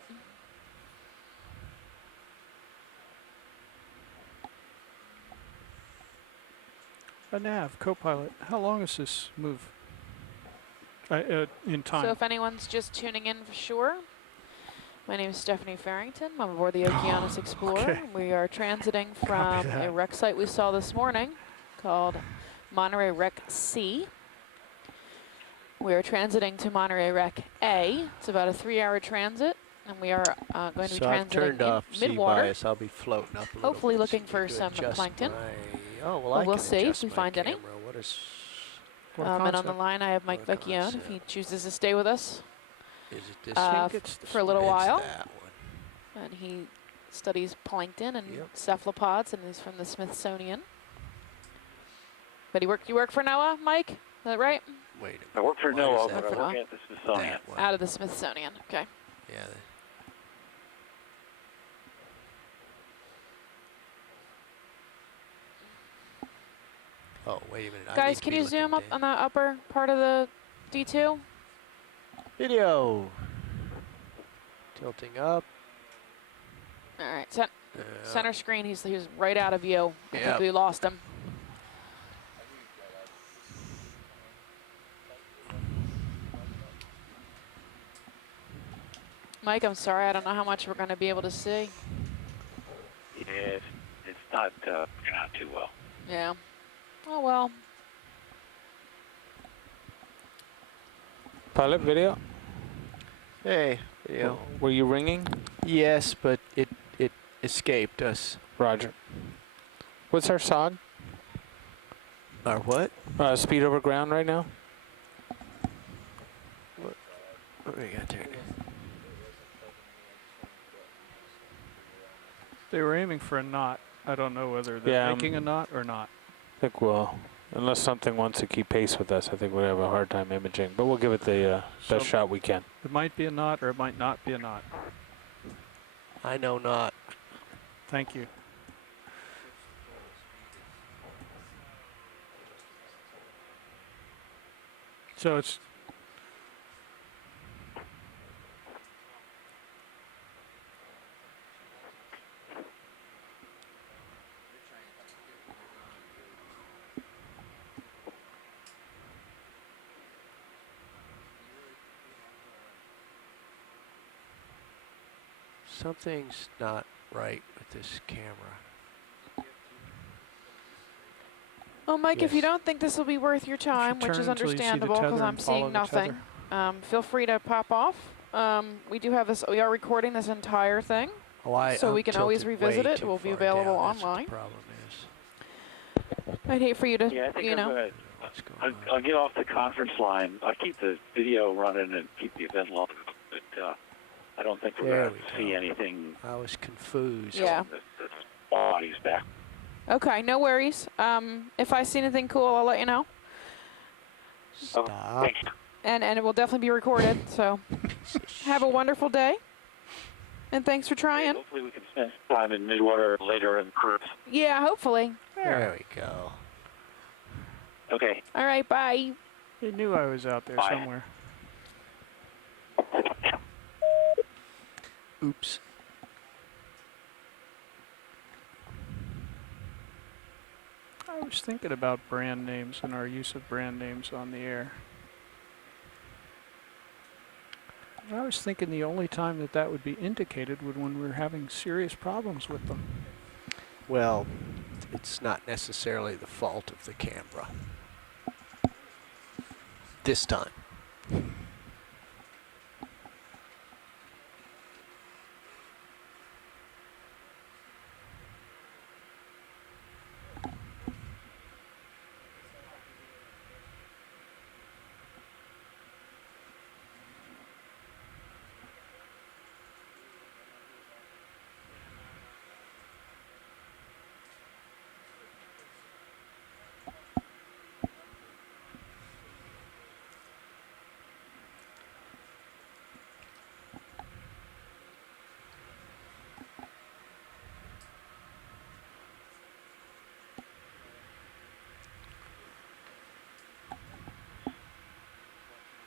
A nav, co-pilot. How long is this move? In time. So if anyone's just tuning in for sure, my name is Stephanie Farrington. I'm aboard the Okeanos Explorer. Okay. We are transiting Copy from a that. wreck site we saw this morning called Monterey Wreck C. We are transiting to Monterey Wreck A. It's about a 3-hour transit, and we are going to be So I've transiting turned off in sea mid-water. bias. I'll be floating up a little Hopefully bit, looking so for need to some adjust plankton. Oh, well, But I we'll can see if adjust we my find any. camera. What is... What And on the concept? line, I have Mike What a Vecchione if concept. he chooses to stay with us Is it this Uh, one? for a little It's while. that one. And he studies plankton and Yep. cephalopods, and he's from the Smithsonian. But you work for NOAA, Mike? Is that right? Wait a minute. I work for Why NOAA, is but that I work at the Smithsonian. that one? Out of the Smithsonian. Okay. Yeah. Oh, wait a minute. I need Guys, to can be you looking zoom up down. on the upper part of the D2? Video. Tilting up. All right. Yeah. Center screen. He was right out of view. I Yep. think we lost him. Mike, I'm sorry. I don't know how much we're going to be able to see. Yeah, it's not working out too well. Yeah. Oh, well. Pilot video? Hey, video. Were you ringing? Yes, but it escaped us. Roger. What's our SOG? Our what? Speed over ground right now? What do we got there? They were aiming for a knot. I don't know whether they're Yeah, making a knot or not. I think we'll, unless something wants to keep pace with us, I think we'll have a hard time imaging. But we'll give it the So- best shot we can. It might be a knot or it might not be a knot. I know not. Thank you. So it's Something's not right with this camera. Well, Mike, if you Yes. don't think this will be worth your time, which turn is until you see the understandable because tether I'm and follow seeing the tether. nothing, feel free to pop off. We do have this. We are recording this entire thing. Oh, So I'm we can always tilted revisit way it. It too will be far available down. That's what online. the problem is. I'd hate for you to, Yeah, I think you I'm know. gonna. What's going I'll on? get off the conference line. I'll keep the video running and keep the event logged, but I don't think we're There going we to see go. anything. I was confused. Yeah. The body's back. Okay, no worries. If I see anything cool, I'll let you know. Oh, Stop. thanks. And it will definitely be recorded. So have a wonderful day. And thanks for trying. Hopefully we can spend some time in midwater later in the cruise. Yeah, hopefully. There we go. Okay. All right, bye. They knew I was out there Bye. somewhere. Oops. I was thinking about brand names and our use of brand names on the air. And I was thinking the only time that would be indicated would when we were having serious problems with them. Well, it's not necessarily the fault of the camera. This time.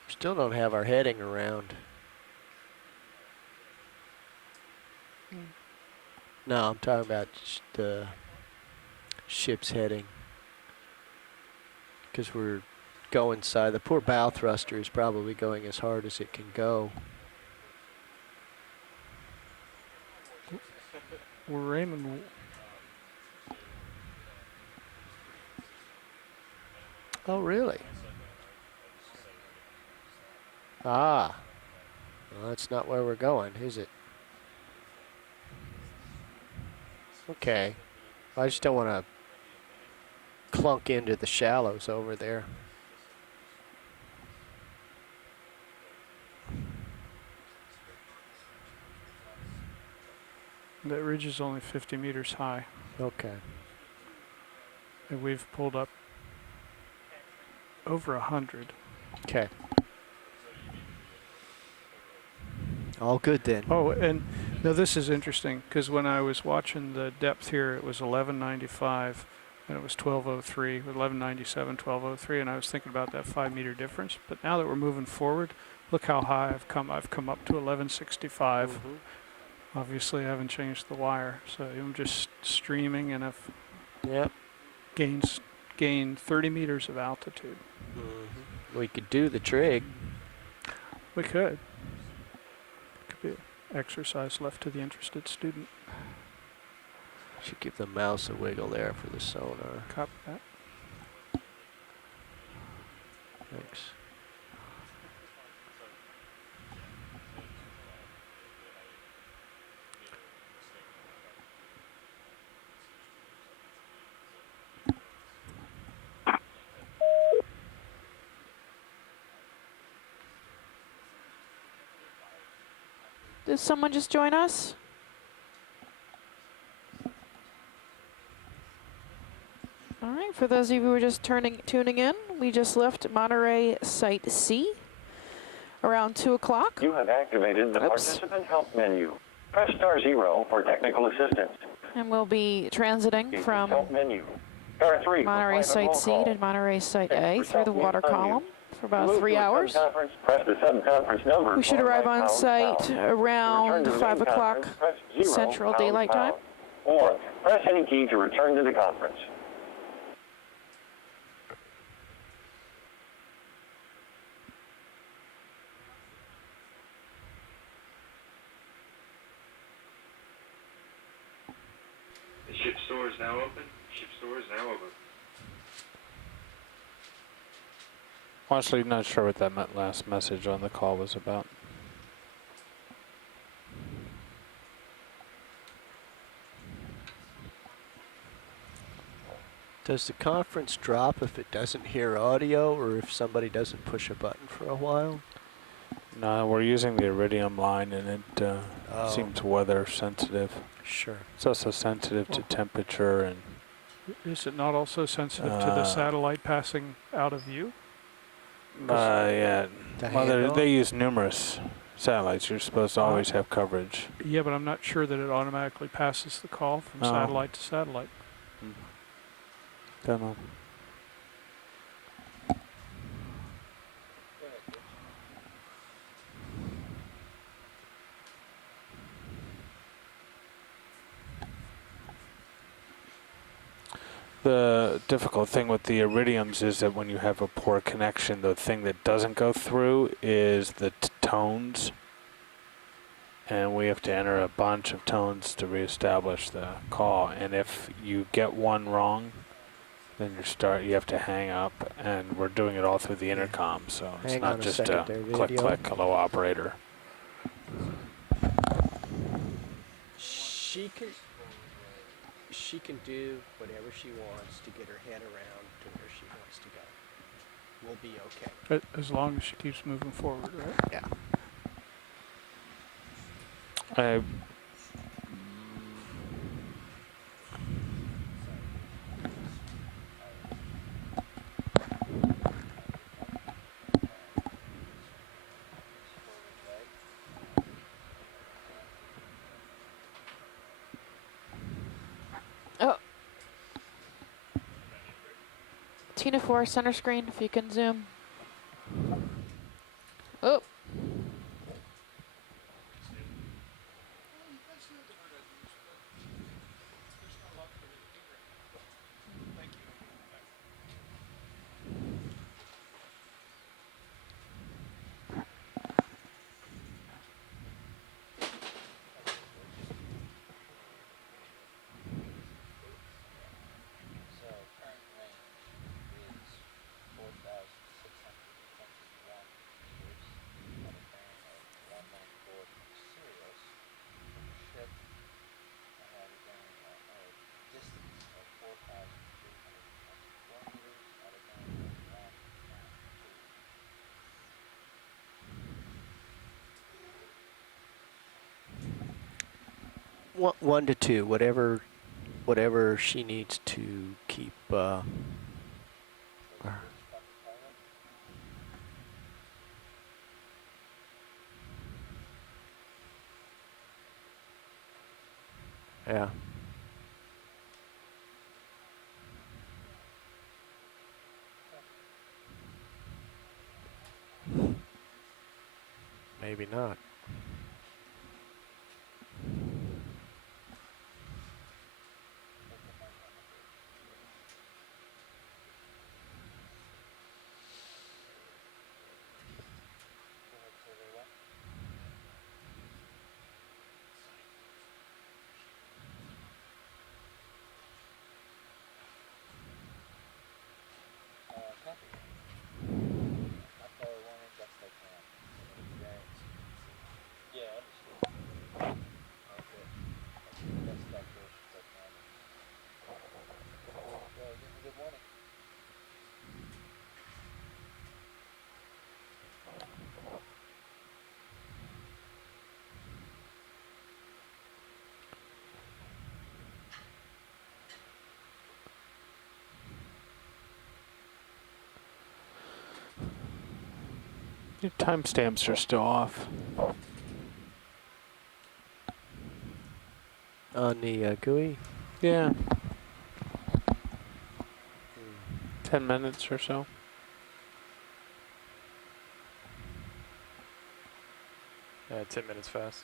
Still don't have our heading around. No, I'm talking about the ship's heading. Because we're going side. The poor bow thruster is probably going as hard as it can go. We're aiming. Oh, really? Ah. Well, that's not where we're going, is it? Okay. I just don't want to clunk into the shallows over there. That ridge is only 50 meters high, Okay. and we've pulled up over 100. Okay. All good then. Oh, and no, this is interesting because when I was watching the depth here, it was 1195 and it was 1203, 1197, 1203, and I was thinking about that 5 meter difference. But now that we're moving forward, look how high I've come. I've come up to 1165. Mm-hmm. Obviously, I haven't changed the wire, so I'm just streaming, and I've Yep. gained 30 meters of altitude. Mm-hmm. We could do the trig. We could. Could be exercise left to the interested student. Should give the mouse a wiggle there for the sonar. Copy that. Thanks. Did someone just join us? All right, for those of you who are just tuning in, we just left Monterey Site C around 2 o'clock. You have activated the participant help menu. Press *0 for technical assistance. And we'll be transiting from Help menu. *3 Monterey Site C to Monterey Site A through the water column for about 3 hours. Press the subconference number. We should arrive on site around 5 o'clock Central Daylight Time. Or press any key to return to the conference. The ship store is now open. Ship store is now open. Honestly, not sure what that last message on the call was about. Does the conference drop if it doesn't hear audio or if somebody doesn't push a button for a while? No, we're using the Iridium line, and it seems weather sensitive. Sure. It's also sensitive to temperature and. Is it not also sensitive to the satellite passing out of view? Yeah. The Well, handoff? they use numerous satellites. You're supposed to always have coverage. Yeah, but I'm not sure that it automatically passes the call from Oh. satellite to satellite. Don't know. The difficult thing with the Iridiums is that when you have a poor connection, the thing that doesn't go through is the tones. and we have to enter a bunch of tones to reestablish the call. And if you get one wrong, then you have to hang up, and we're doing it all through the intercom, so it's Hang not on a just second a there, click, video. click, hello, operator. She can do whatever she wants to get her head around to where she wants to go. We'll be okay. As long as she keeps moving forward, right? Yeah. I Oh. Tina 4 center screen, if you can zoom. Oh. One to two, whatever she needs to keep. Yeah. Maybe not. Your timestamps are still off. On the GUI? Yeah. 10 minutes or so. Yeah, 10 minutes fast.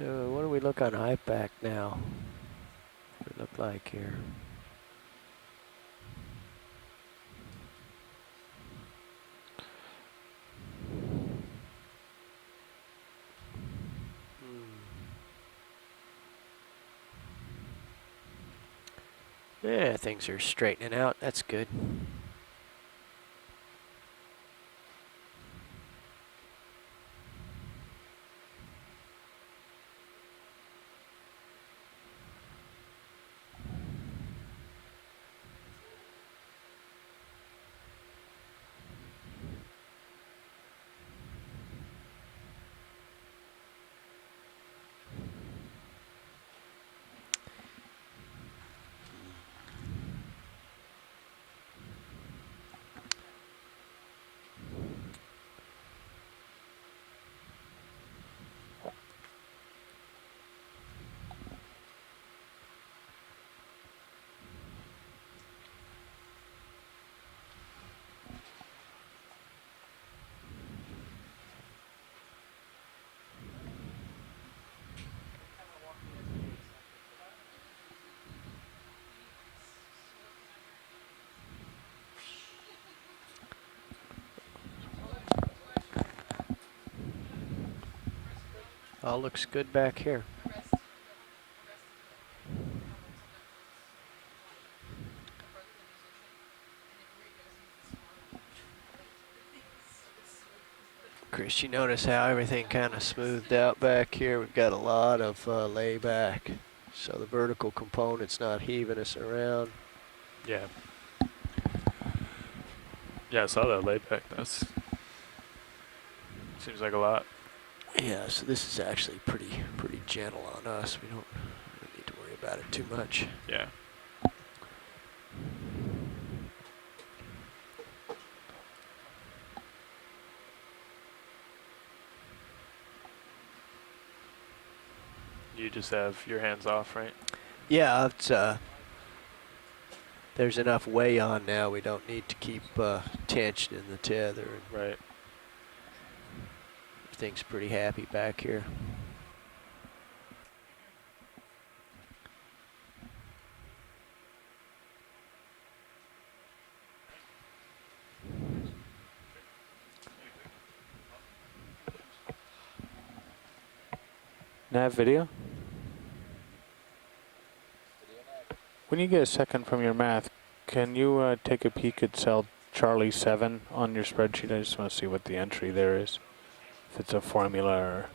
What do we look on IPAC now? What do we look like here? Yeah, things are straightening out. That's good. All looks good back here. Chris, you notice how everything kind of smoothed out back here? We've got a lot of layback. So the vertical component's not heaving us around. Yeah. Yeah, I saw that layback. That's seems like a lot. Yeah, so this is actually pretty gentle on us. We don't need to worry about it too much. Yeah. You just have your hands off, right? Yeah, it's, there's enough way on now. We don't need to keep tension in the tether. Right. Everything's pretty happy back here. Nav video? When you get a second from your math, can you take a peek at cell Charlie 7 on your spreadsheet? I just want to see what the entry there is. If it's a formula or...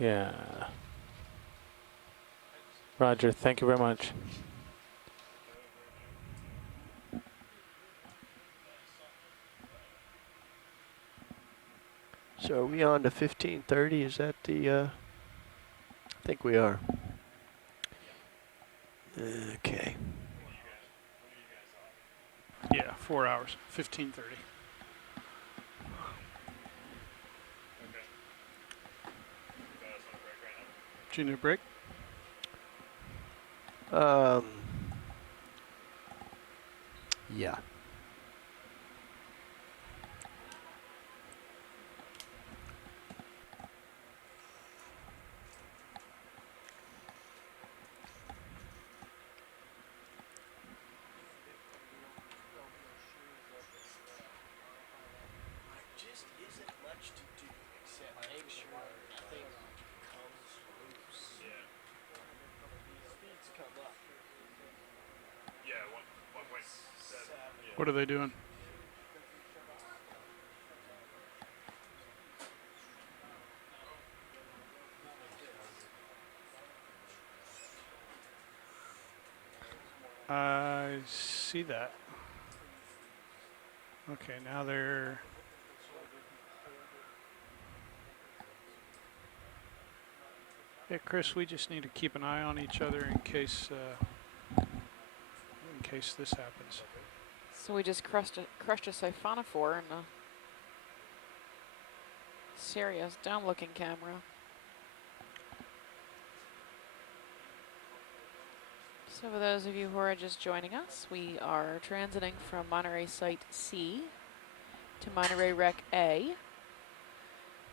Yeah. Roger, thank you very much. So are we on to 1530? Is that the, I think we are. Okay. Yeah, 4 hours, 15:30. Do you need a break? Yeah. Just isn't much to do except make sure everything comes loose. Yeah. Speeds come up. Yeah, 1.7. What are they doing? I see that. Okay, now they're... Yeah, Chris, we just need to keep an eye on each other in case this happens. So we just crushed a siphonophore in a serious down-looking camera. So for those of you who are just joining us, we are transiting from Monterey Site C to Monterey Rec A.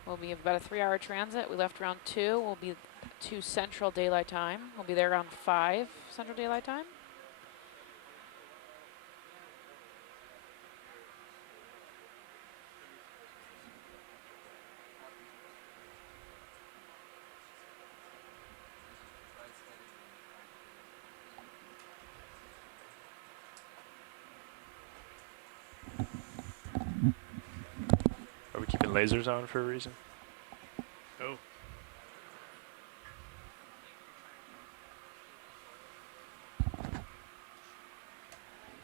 We'll be about a 3-hour transit. We left around 2. We'll be to Central Daylight Time. We'll be there around 5 Central Daylight Time. Are we keeping lasers on for a reason? Oh.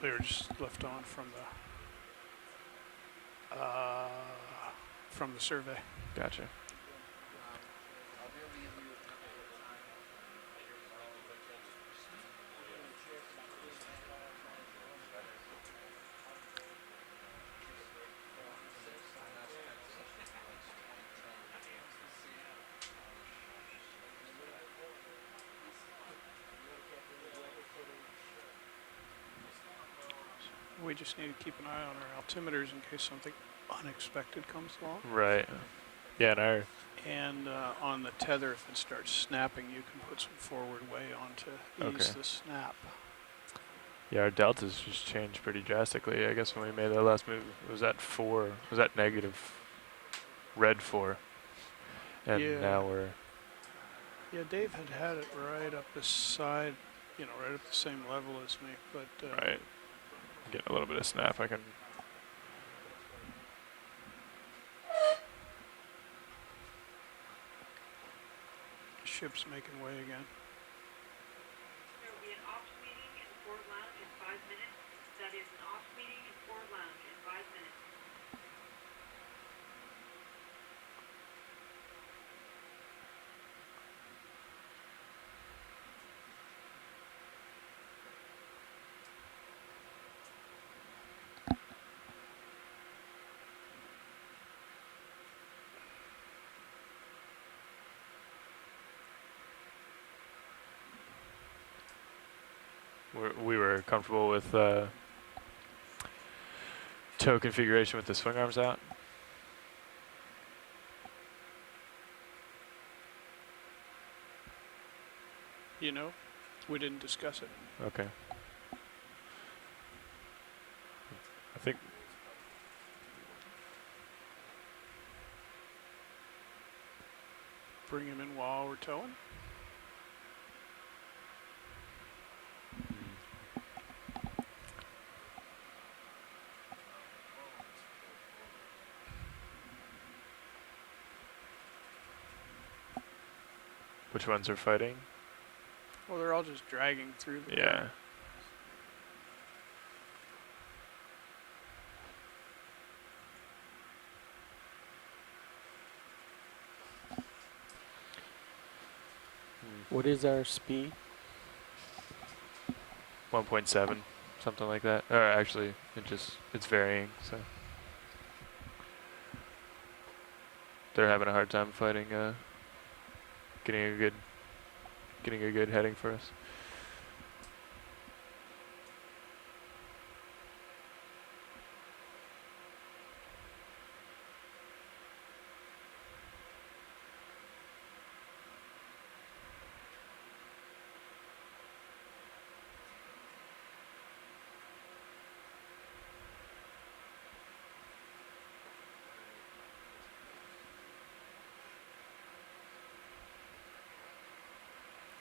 They were just left on from the survey. Gotcha. We just need to keep an eye on our altimeters in case something unexpected comes along. Right. Yeah, and our And on the tether, if it starts snapping, you can put some forward way on to ease the snap. Yeah, our deltas just changed pretty drastically. I guess when we made that last move, it was at 4. It was at negative red 4. And Yeah. now we're... Yeah, Dave had it right up the side, you know, right at the same level as me, but Right. Getting a little bit of snap. I can... ship's making way again. There will be an ops meeting in Ford Lounge in 5 minutes. That is an ops meeting in Ford Lounge in 5 minutes. We were comfortable with tow configuration with the swing arms out. You know, we didn't discuss it. Okay. I think Bring him in while we're towing. which ones are fighting. Well, they're all just dragging through the Yeah. current. What is our speed? 1.7, something like that. Or actually, it's varying. So they're having a hard time fighting, getting a good heading for us.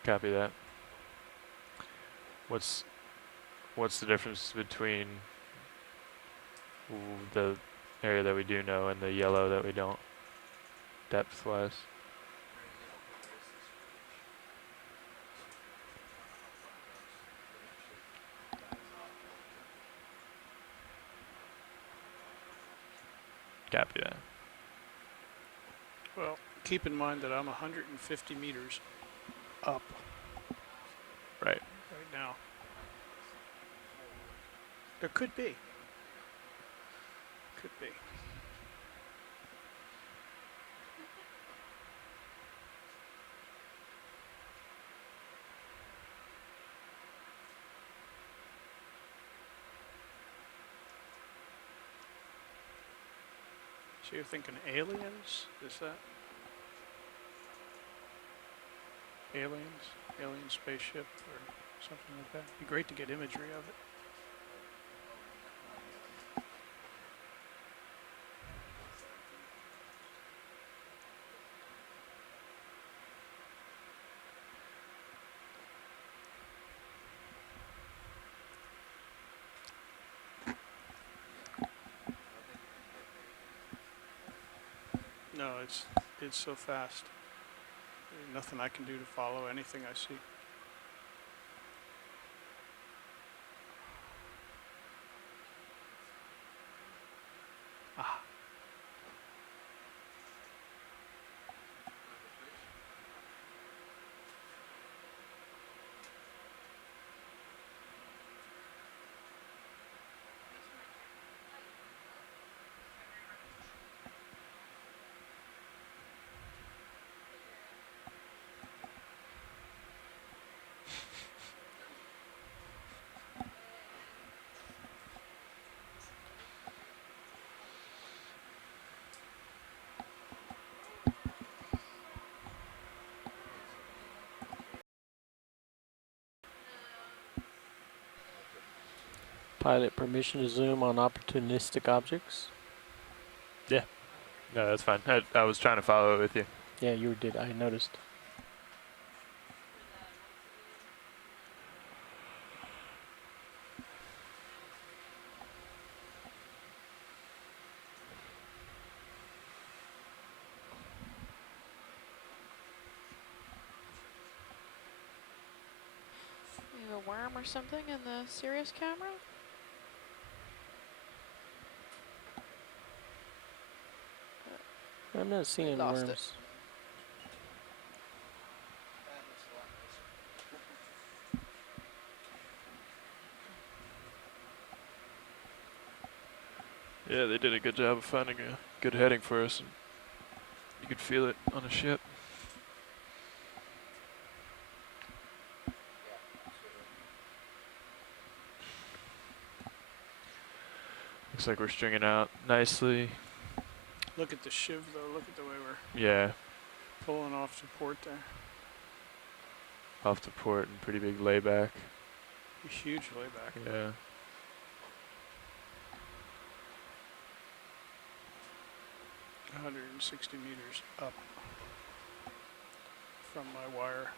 Copy that. What's the difference between the area that we do know and the yellow that we don't, depth-wise? Copy that. Well, keep in mind that I'm 150 meters up Right. right now. There could be. Could be. So you're thinking aliens? Is that? Aliens? Alien spaceship or something like that? It'd be great to get imagery of it. No, it's so fast. There's nothing I can do to follow anything I see. Ah. Pilot permission to zoom on opportunistic objects. Yeah. No, that's fine. I was trying to follow it with you. Yeah, you did. I noticed. You have a worm or something in the Sirius camera? I'm not seeing lost worms. it. Yeah, they did a good job of finding a good heading for us. And you could feel it on a ship. Looks like we're stringing out nicely. Look at the shiv though. Look at the way we're Yeah, pulling off to port there. off to port and pretty big layback. A huge layback. Yeah. Yeah. 160 meters up from my wire.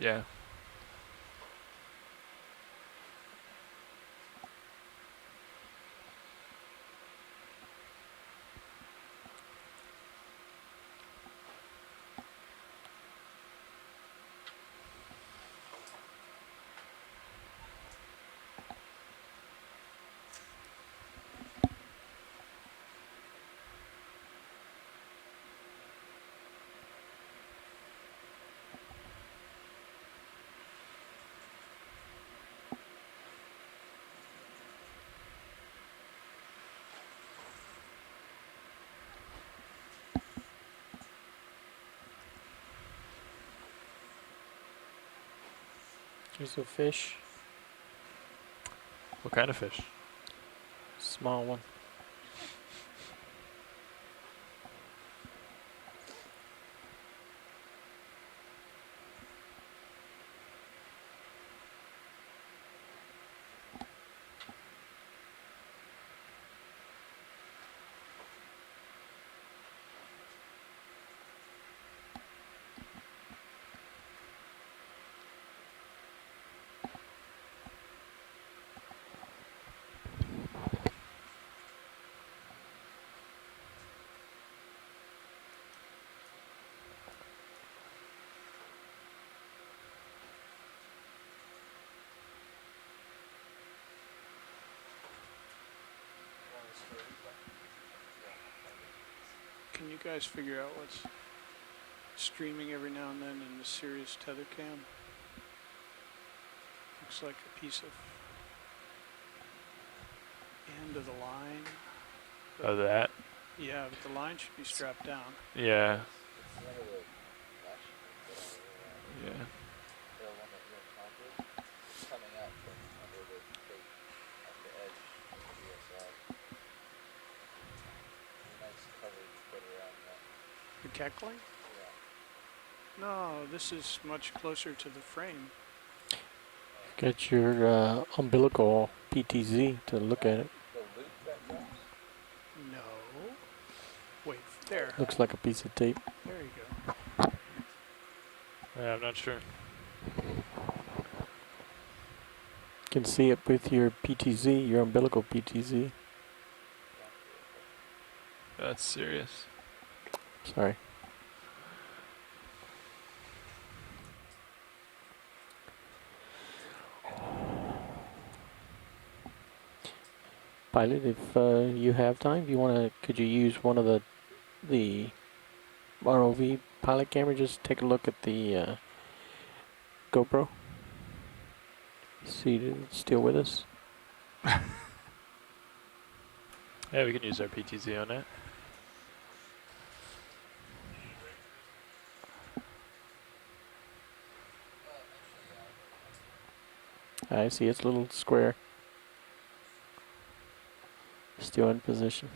Yeah. There's a fish. What kind of fish? Small one. Can you guys figure out what's streaming every now and then in the Sirius tether cam? Looks like a piece of end of the line. Oh, that? Yeah, but the line should be strapped down. Yeah. Yeah. The keckling? No, this is much closer to the frame. Get your umbilical PTZ to look at it. No. Wait, there. Looks like a piece of tape. There you go. Yeah, I'm not sure. Can see it with your PTZ, your umbilical PTZ. That's serious. Sorry. Pilot, if you have time, you could you use one of the ROV pilot camera? Just take a look at the GoPro. See if it's still with us. Yeah, we can use our PTZ on that. I see it's a little square. Still in position.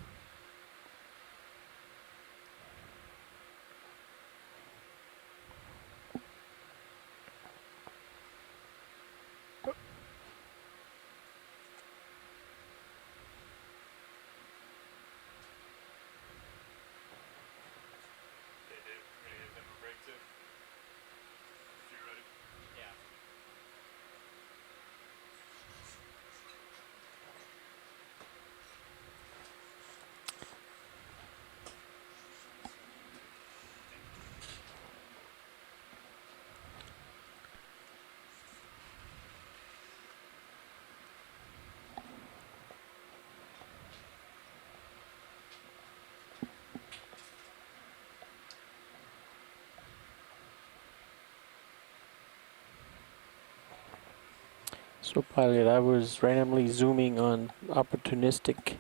So, pilot, I was randomly zooming on opportunistic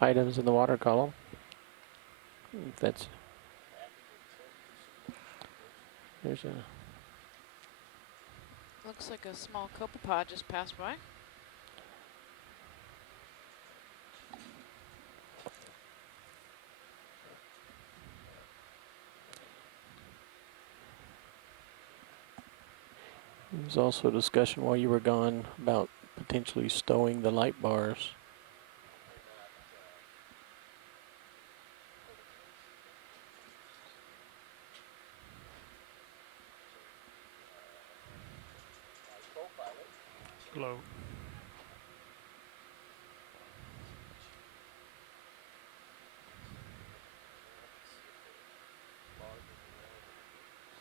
items in the water column. If that's there's a Looks like a small copepod just passed by. there was also a discussion while you were gone about potentially stowing the light bars. Low.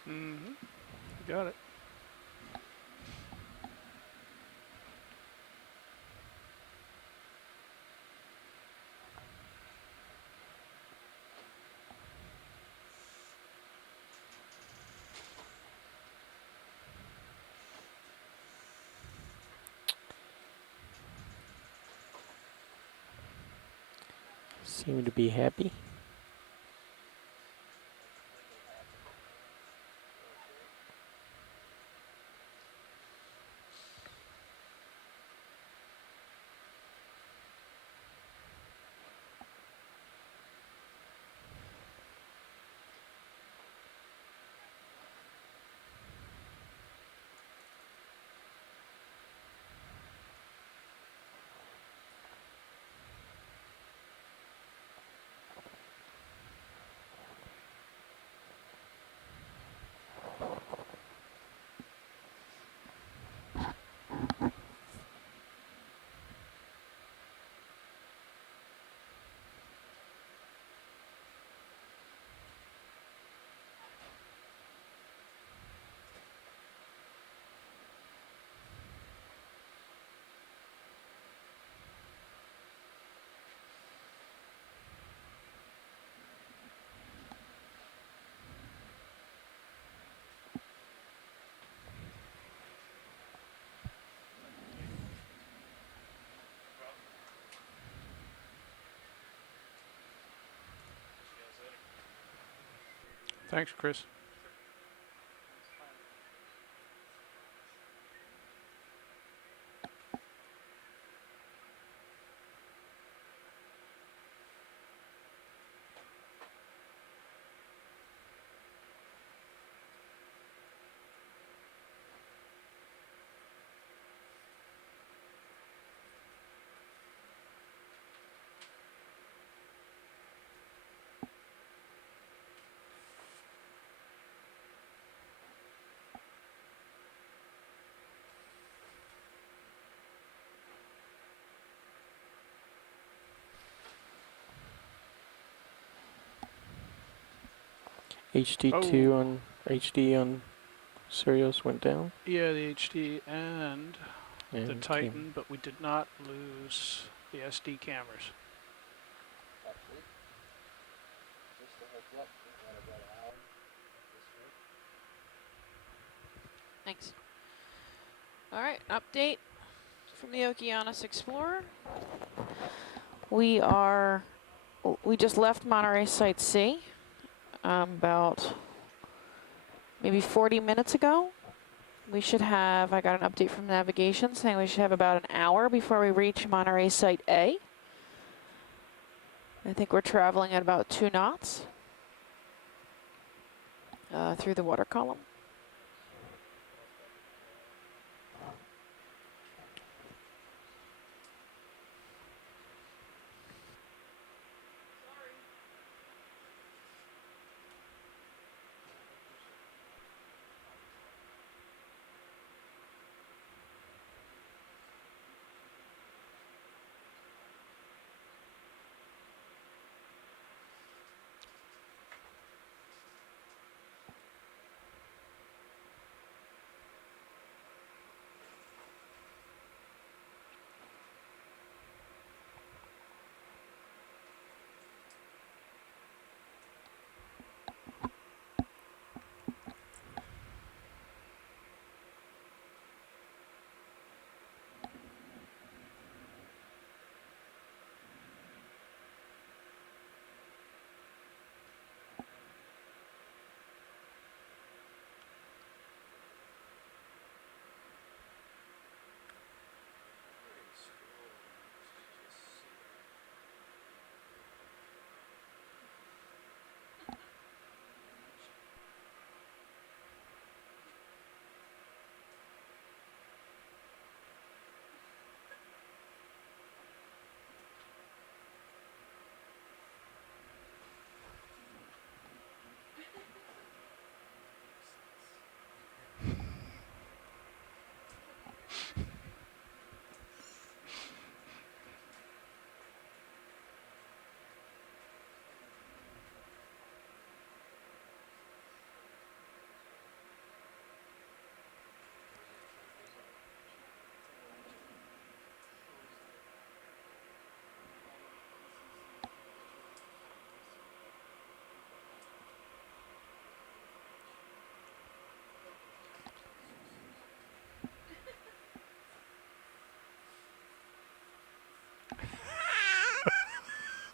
Mm-hmm. Got it. Seem to be happy. Thanks, Chris. HD2 on HD on Sirius went down. Yeah, the HD and the And Titan, but we did not lose the SD cameras. Thanks. All right, update from the Okeanos Explorer. We just left Monterey Site C about maybe 40 minutes ago. We should have, I got an update from navigation saying we should have about an hour before we reach Monterey Site A. I think we're traveling at about 2 knots through the water column.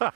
I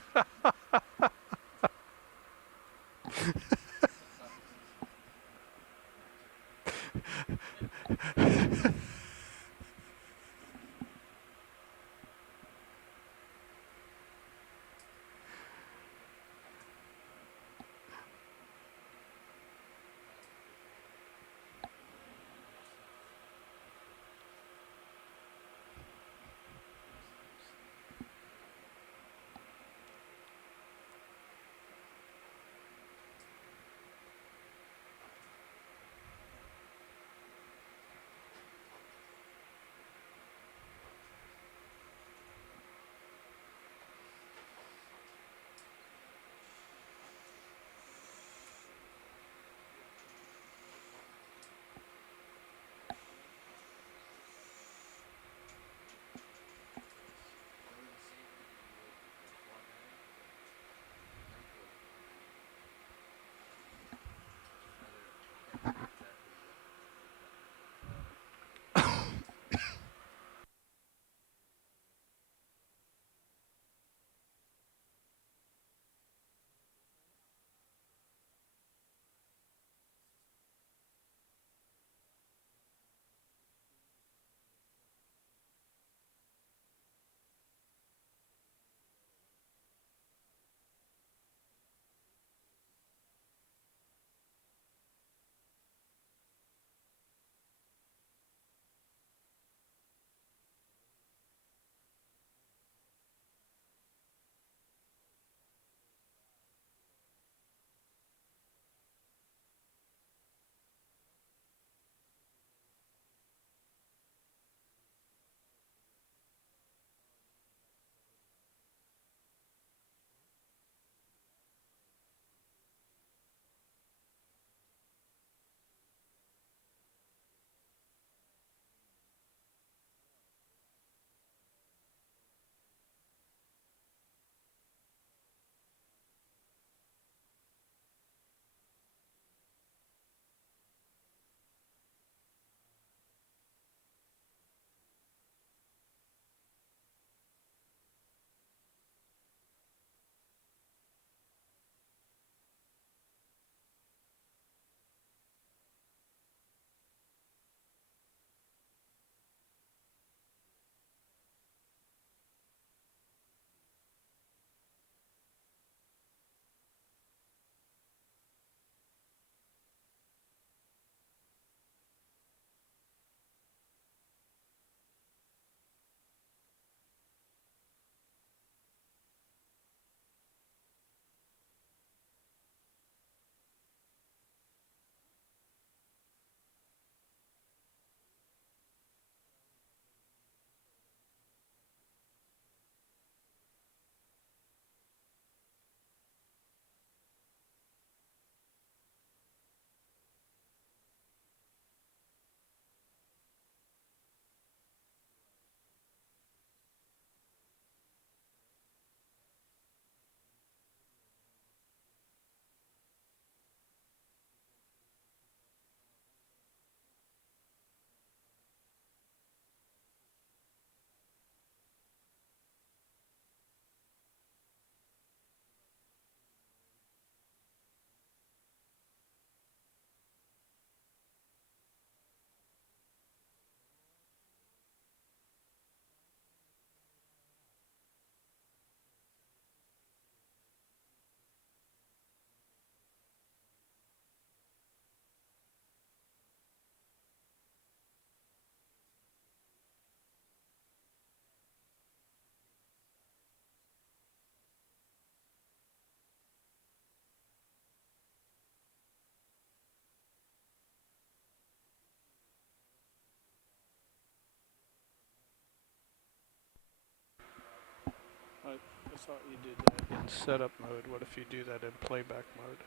thought you did that in setup mode. What if you do that in playback mode?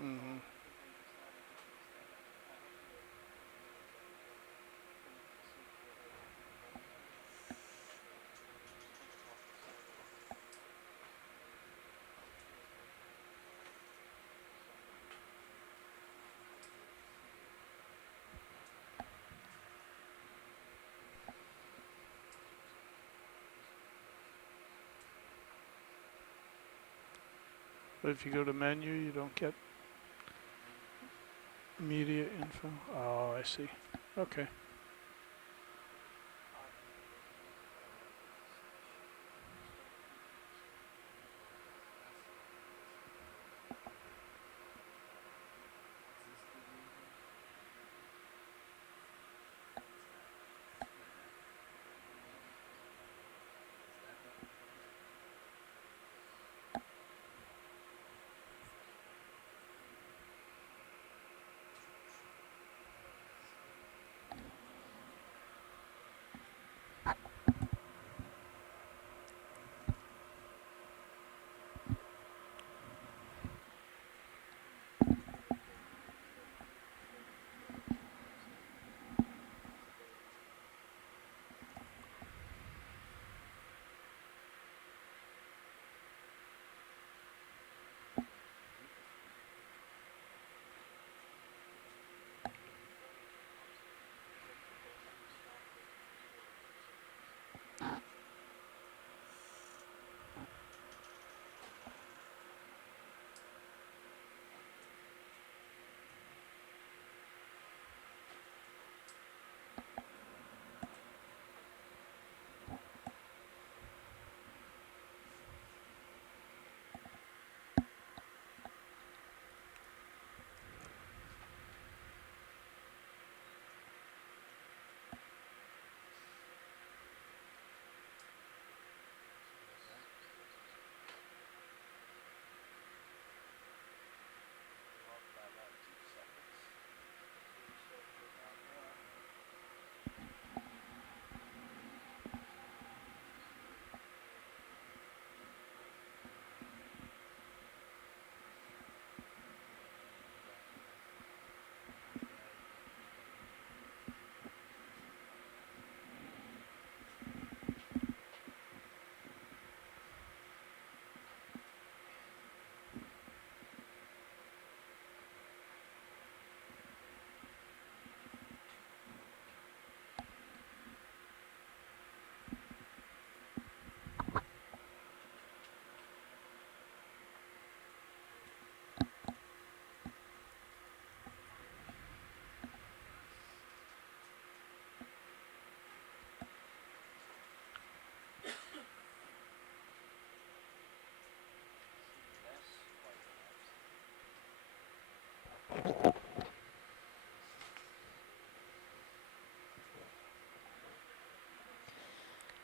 Mm-hmm. But if you go to menu, you don't get media info. Oh, I see. Okay.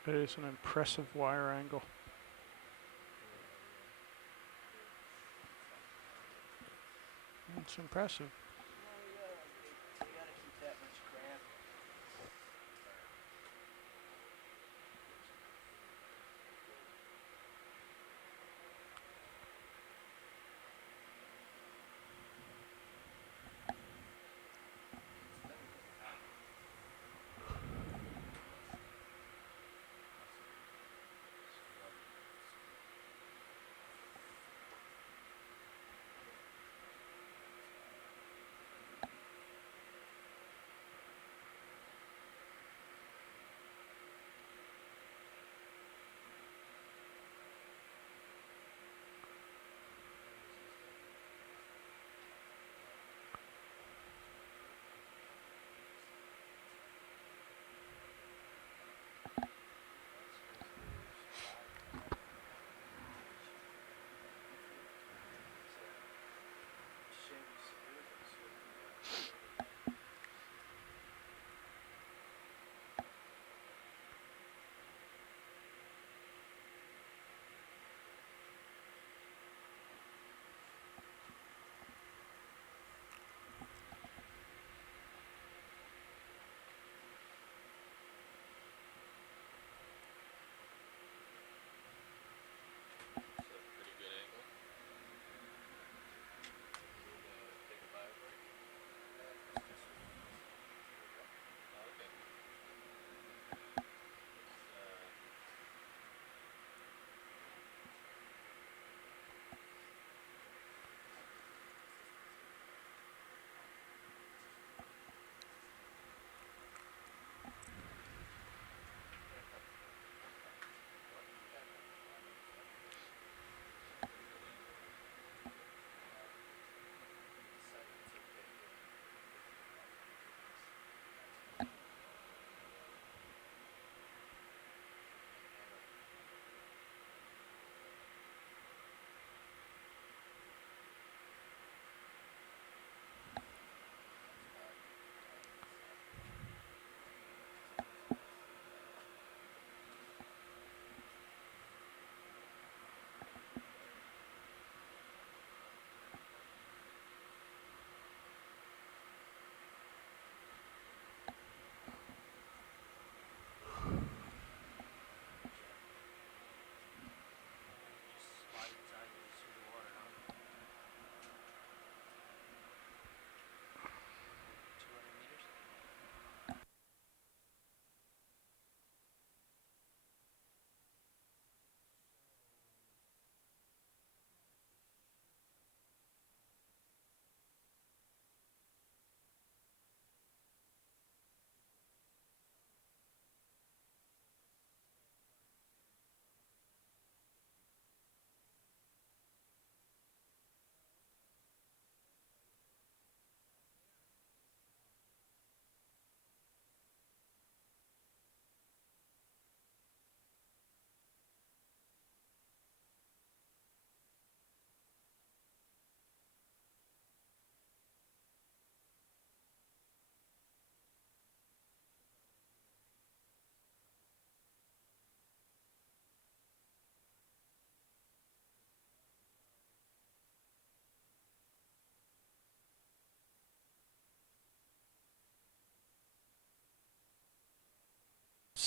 It is an impressive wire angle. It's impressive.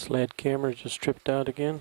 Sled camera just tripped out again.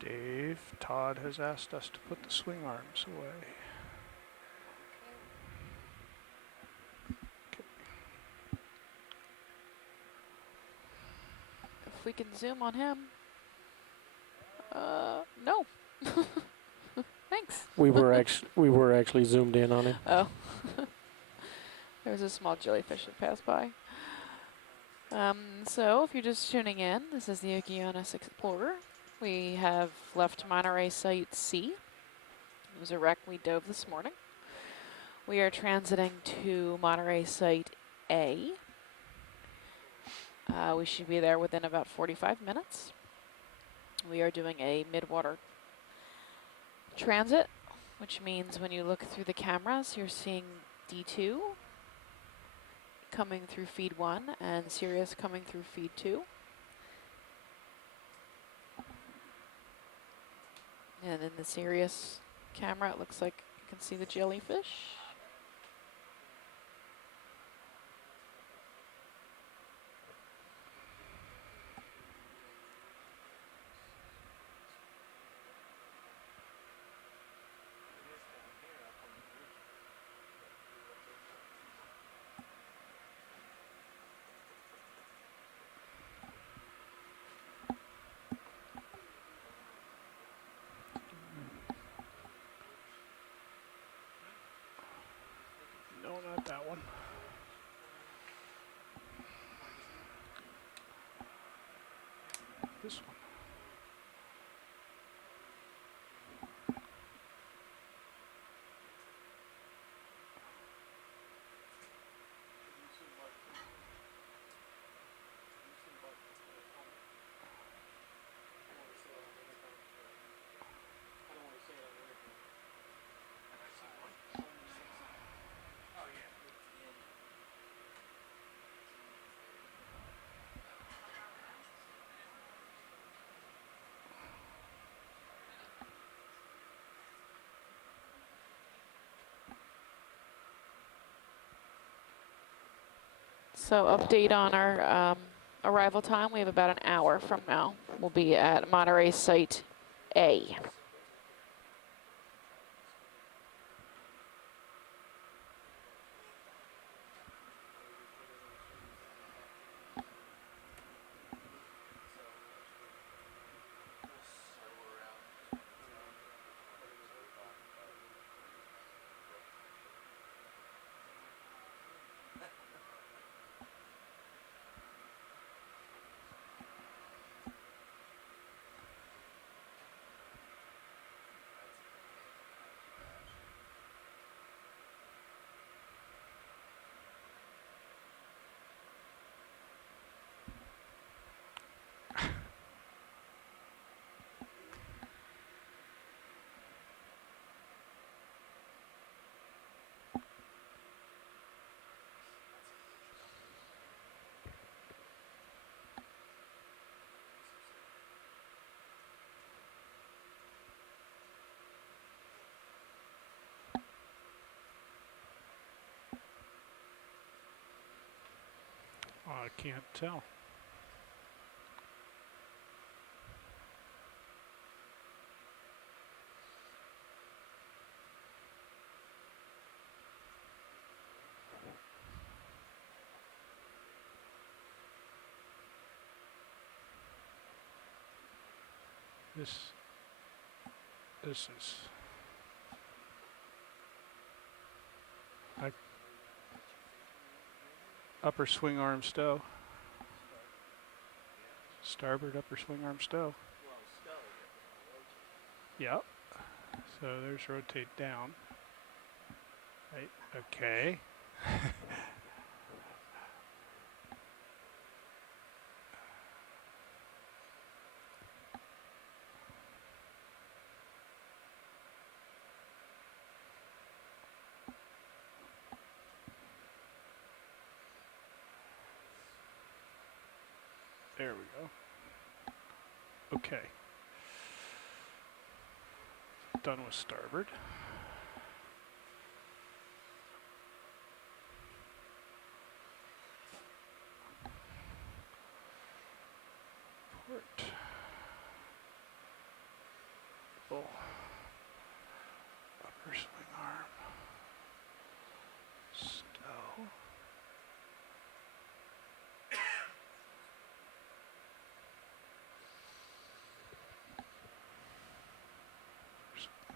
Dave, Todd has asked us to put the swing arms away. If we can zoom on him. No. Thanks. We were actually zoomed in on him. Oh. There's a small jellyfish that passed by. So if you're just tuning in, this is the Okeanos Explorer. We have left Monterrey Site C. It was a wreck we dove this morning. We are transiting to Monterrey Site A. We should be there within about 45 minutes. We are doing a midwater transit, which means when you look through the cameras, you're seeing D2 coming through feed 1 and Sirius coming through feed 2. And in the Sirius camera, it looks like you can see the jellyfish. No, not that one. This one. So update on our arrival time. We have about an hour from now. We'll be at Monterrey Site A. I can't tell. This is upper swing arm stow. Starboard upper swing arm stow. Yep. So there's rotate down. Right. Okay. There we go. Okay. Done with starboard. Port. Full. Upper swing arm. Stow.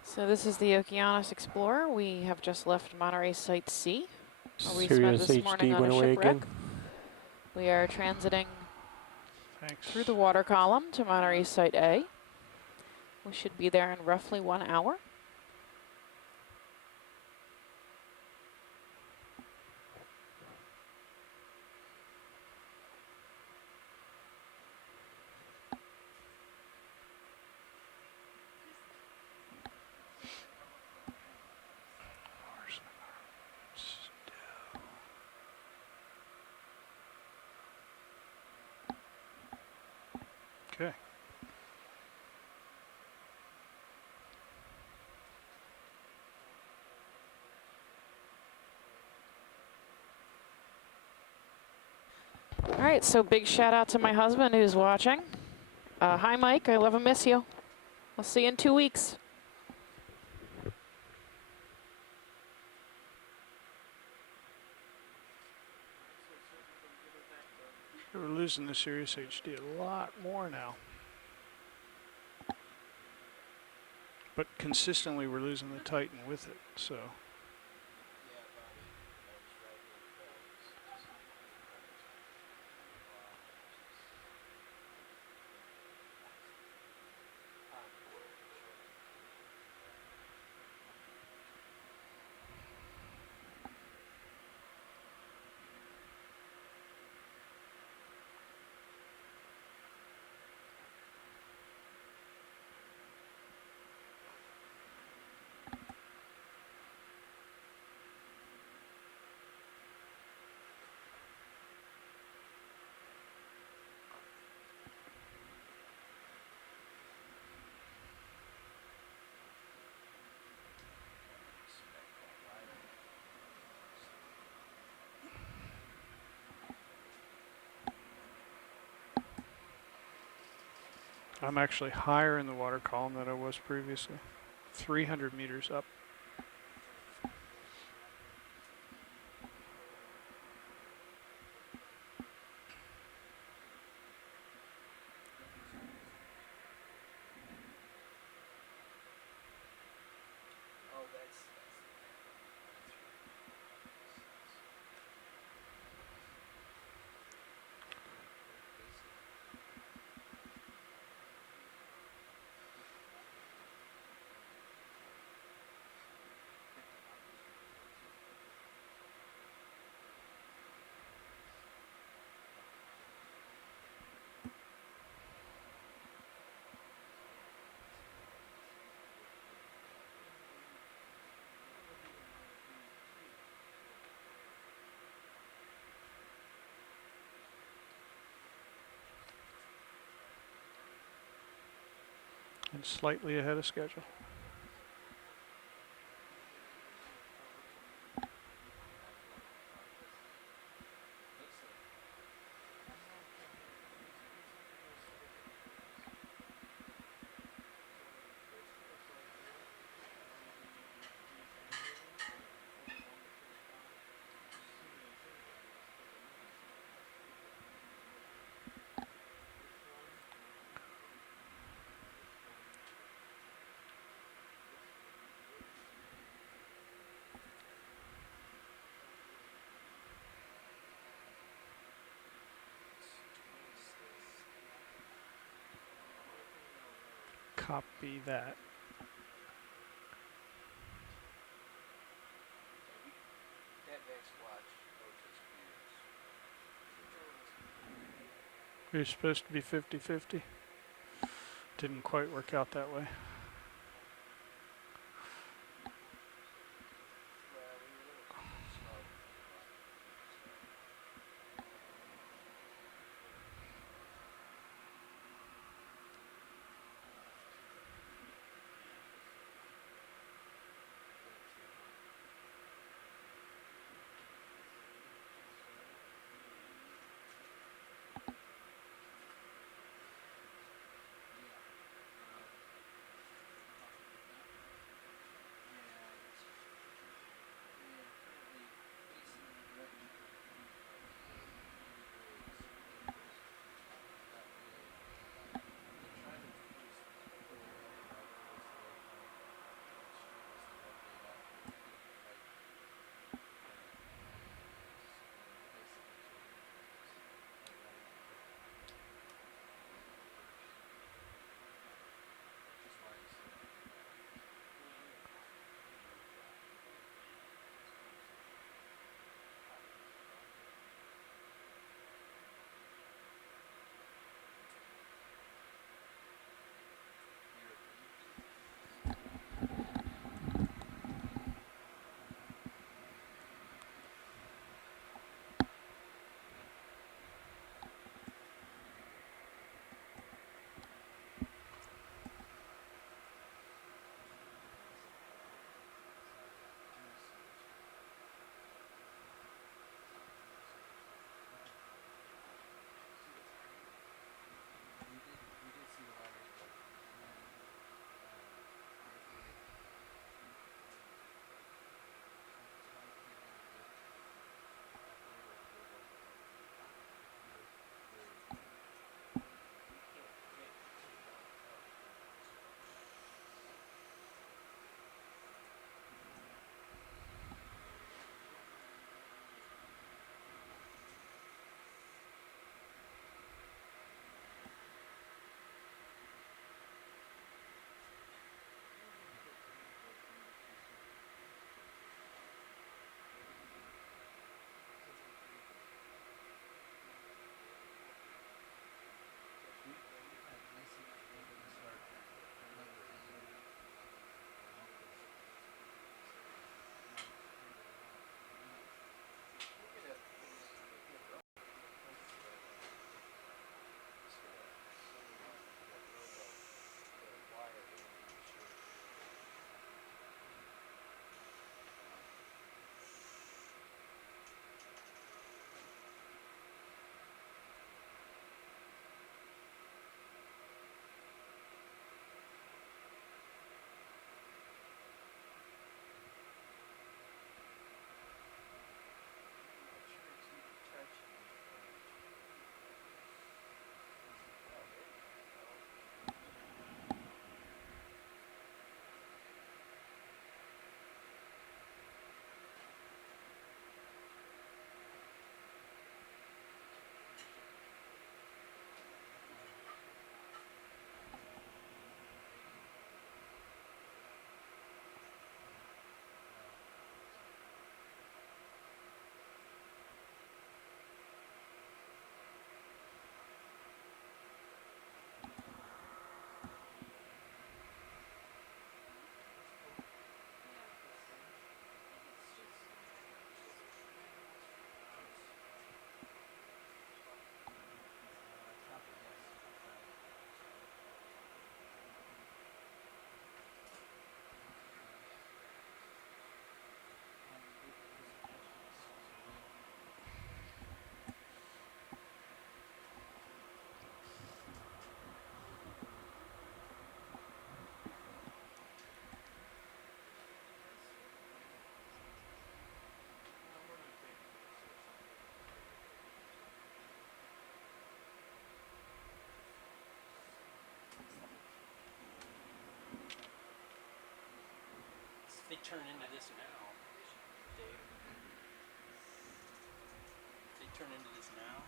So this is the Okeanos Explorer. We have just left Monterey Site C, where we spent Sirius this morning HD on went a away shipwreck. again. We are transiting Thanks. through the water column to Monterey Site A. We should be there in roughly 1 hour. Okay. All right, so big shout out to my husband who's watching. Hi, Mike. I love and miss you. I'll see you in 2 weeks. We're losing the Sirius HD a lot more now. But consistently we're losing the Titan with it, so. I'm actually higher in the water column than I was previously. 300 meters up. And slightly ahead of schedule. copy that. You're supposed to be 50-50. Didn't quite work out that way. They turn into this now, Dave. They turn into this now.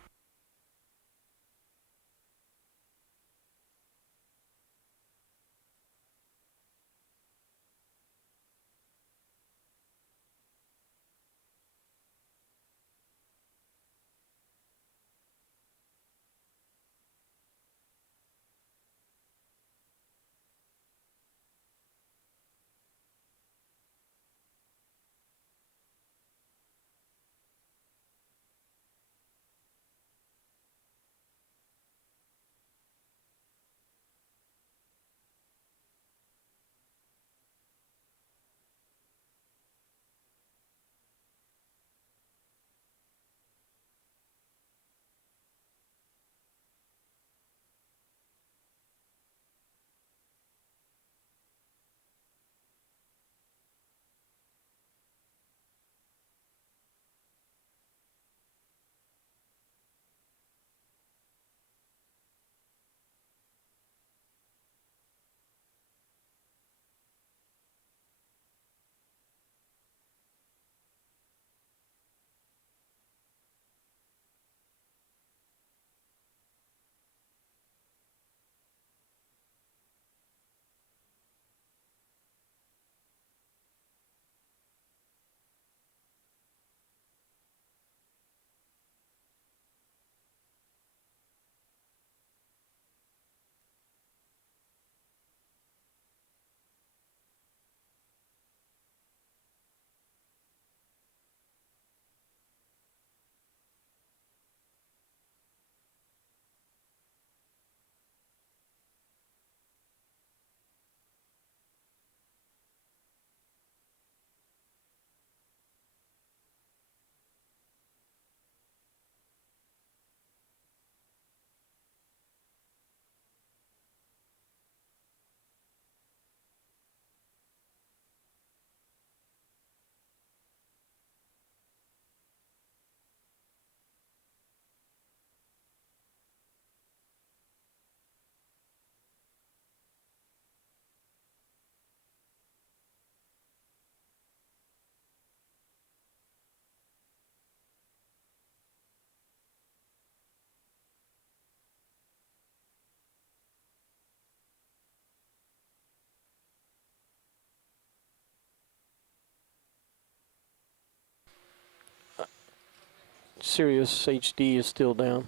Sirius HD is still down.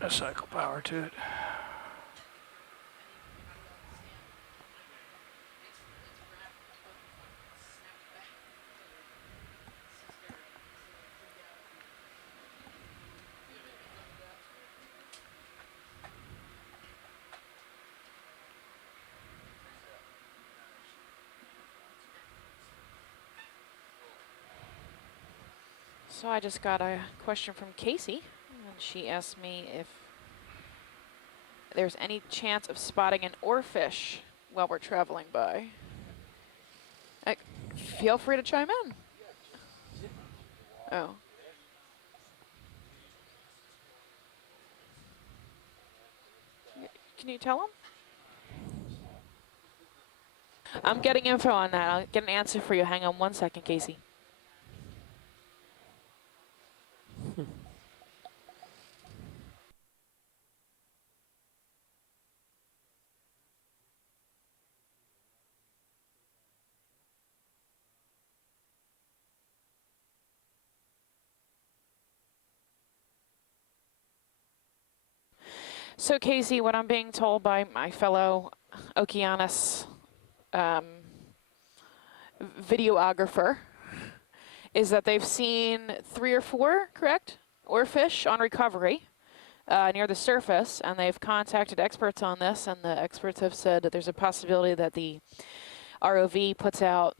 A cycle power to it. So I just got a question from Casey, and she asked me if there's any chance of spotting an oarfish while we're traveling by. Feel free to chime in. Oh. Can you tell him? I'm getting info on that. I'll get an answer for you. Hang on one second, Casey. So Casey, what I'm being told by my fellow Okeanos videographer is that they've seen 3 or 4, correct, oarfish on recovery near the surface, and they've contacted experts on this, and the experts have said that there's a possibility that the ROV puts out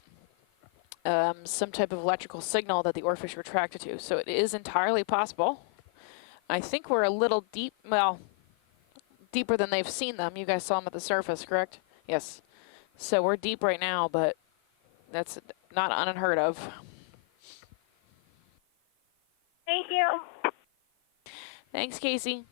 some type of electrical signal that the oarfish were attracted to. So it is entirely possible. I think we're a little deep, well, deeper than they've seen them. You guys saw them at the surface, correct? Yes. So we're deep right now, but that's not unheard of. Thank you. Thanks, Casey.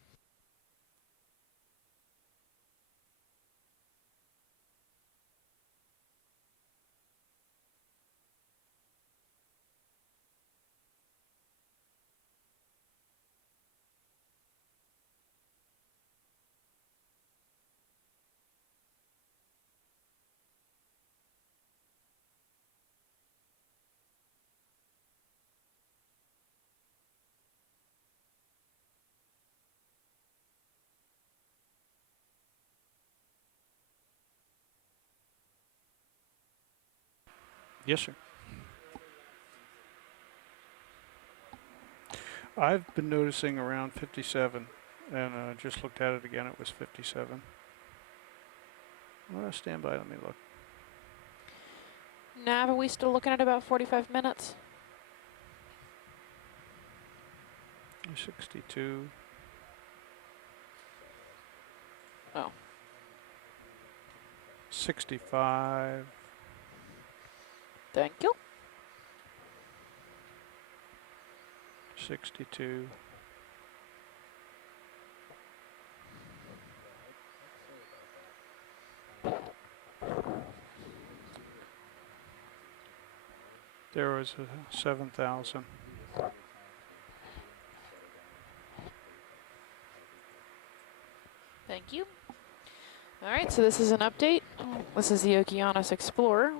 Yes, sir. I've been noticing around 57, and just looked at it again. It was 57. Well, stand by. Let me look. Nav, are we still looking at about 45 minutes? 62. Oh. 65. Thank you. 62. There was a 7,000. Thank you. All right, so this is an update. This is the Okeanos Explorer.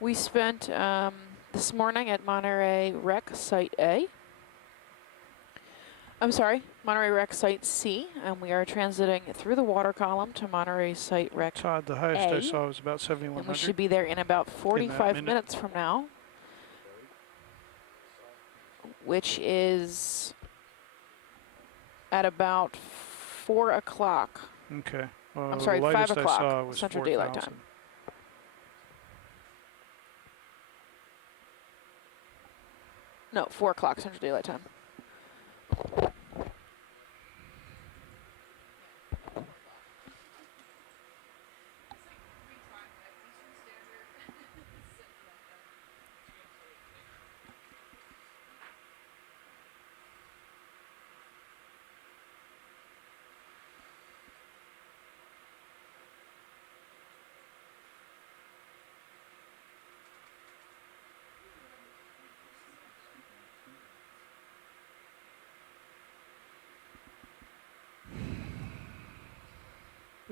We spent this morning at Monterrey Rec Site A. I'm sorry, Monterrey Rec Site C, and we are transiting through the water column to Monterrey Site Rec Todd, the highest I A, saw was about 7,100. and we should be there in about 45 minutes from now, which is at about 4 o'clock. Okay. Well, I'm sorry, the 5 lightest I saw o'clock was Central 4,000. Daylight Time. No, 4 o'clock Central Daylight Time.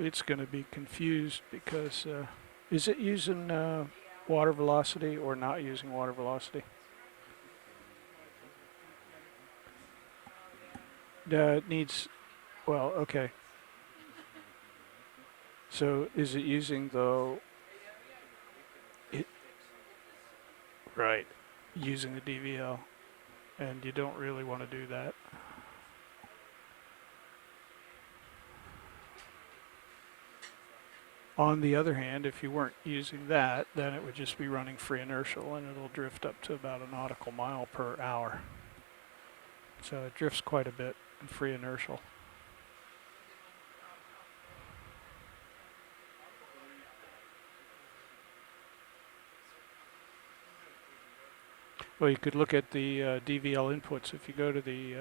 it's going to be confused because is it using water velocity or not using water velocity? It needs, well, okay. So is it using right, using the DVL, and you don't really want to do that. On the other hand, if you weren't using that, then it would just be running free inertial and it'll drift up to about a nautical mile per hour. So it drifts quite a bit in free inertial. Well, you could look at the DVL inputs. If you go to the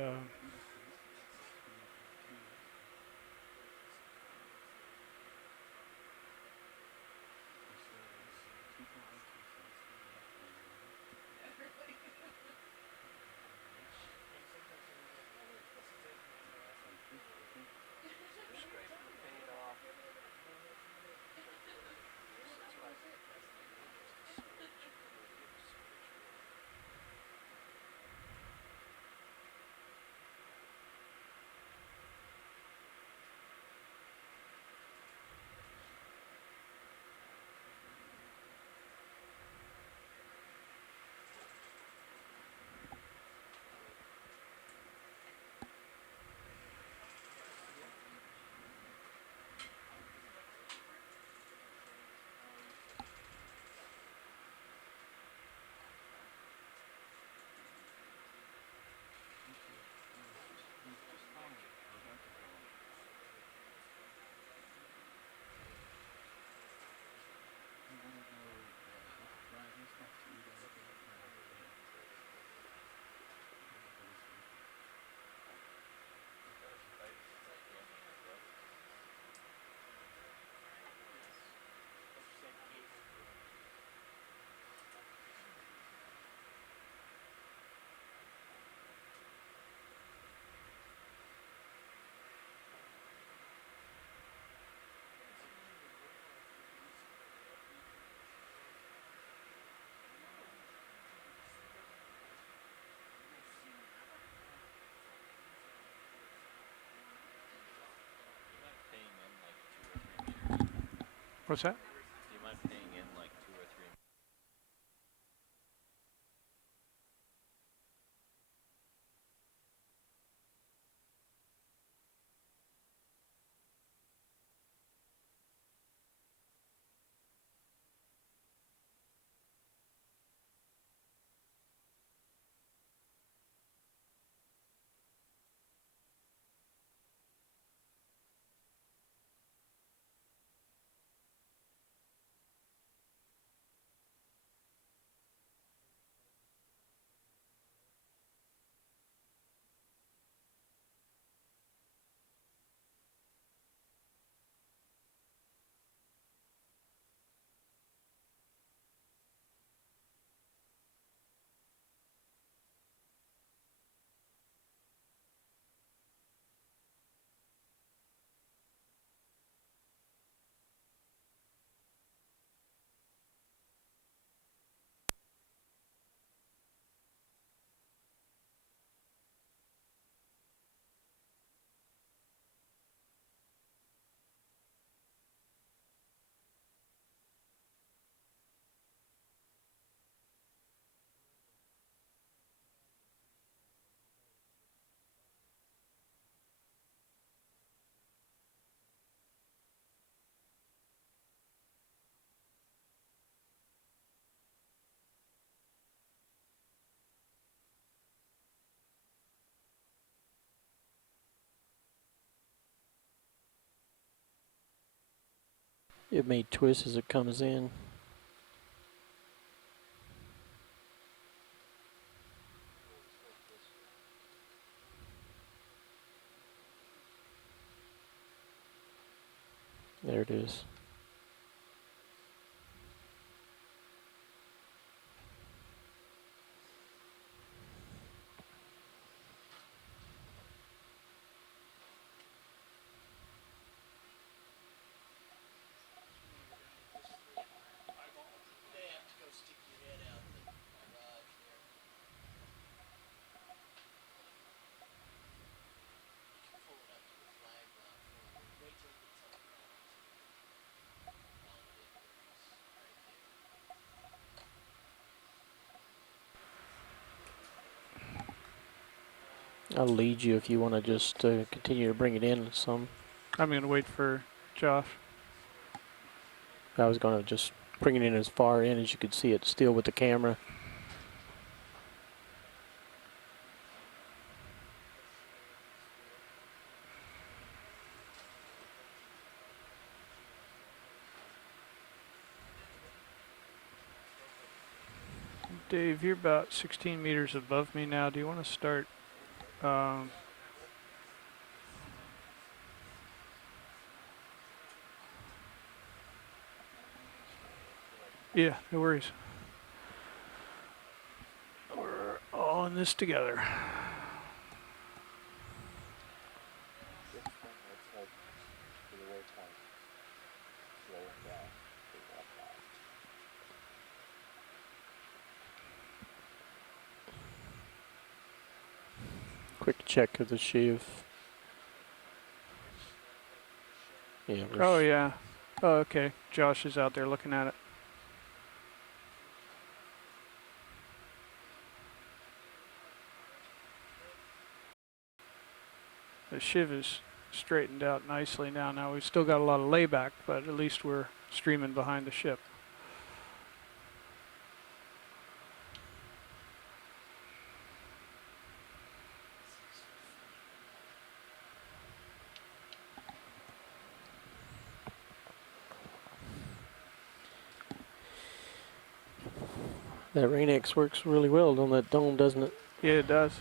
what's that? Do you mind paying in like 2 or 3? It may twist as it comes in. There it is. I'll lead you if you want to just continue to bring it in some. I'm going to wait for Josh. I was going to just bring it in as far in as you could see it still with the camera. Dave, you're about 16 meters above me now. Do you want to start? Yeah, no worries. We're all in this together. Quick check of the sheave. Yeah. Oh, yeah. Oh, okay. Josh is out there looking at it. The shiv is straightened out nicely now. Now we've still got a lot of layback, but at least we're streaming behind the ship. That Rain-X works really well on that dome, doesn't it? Yeah, it does.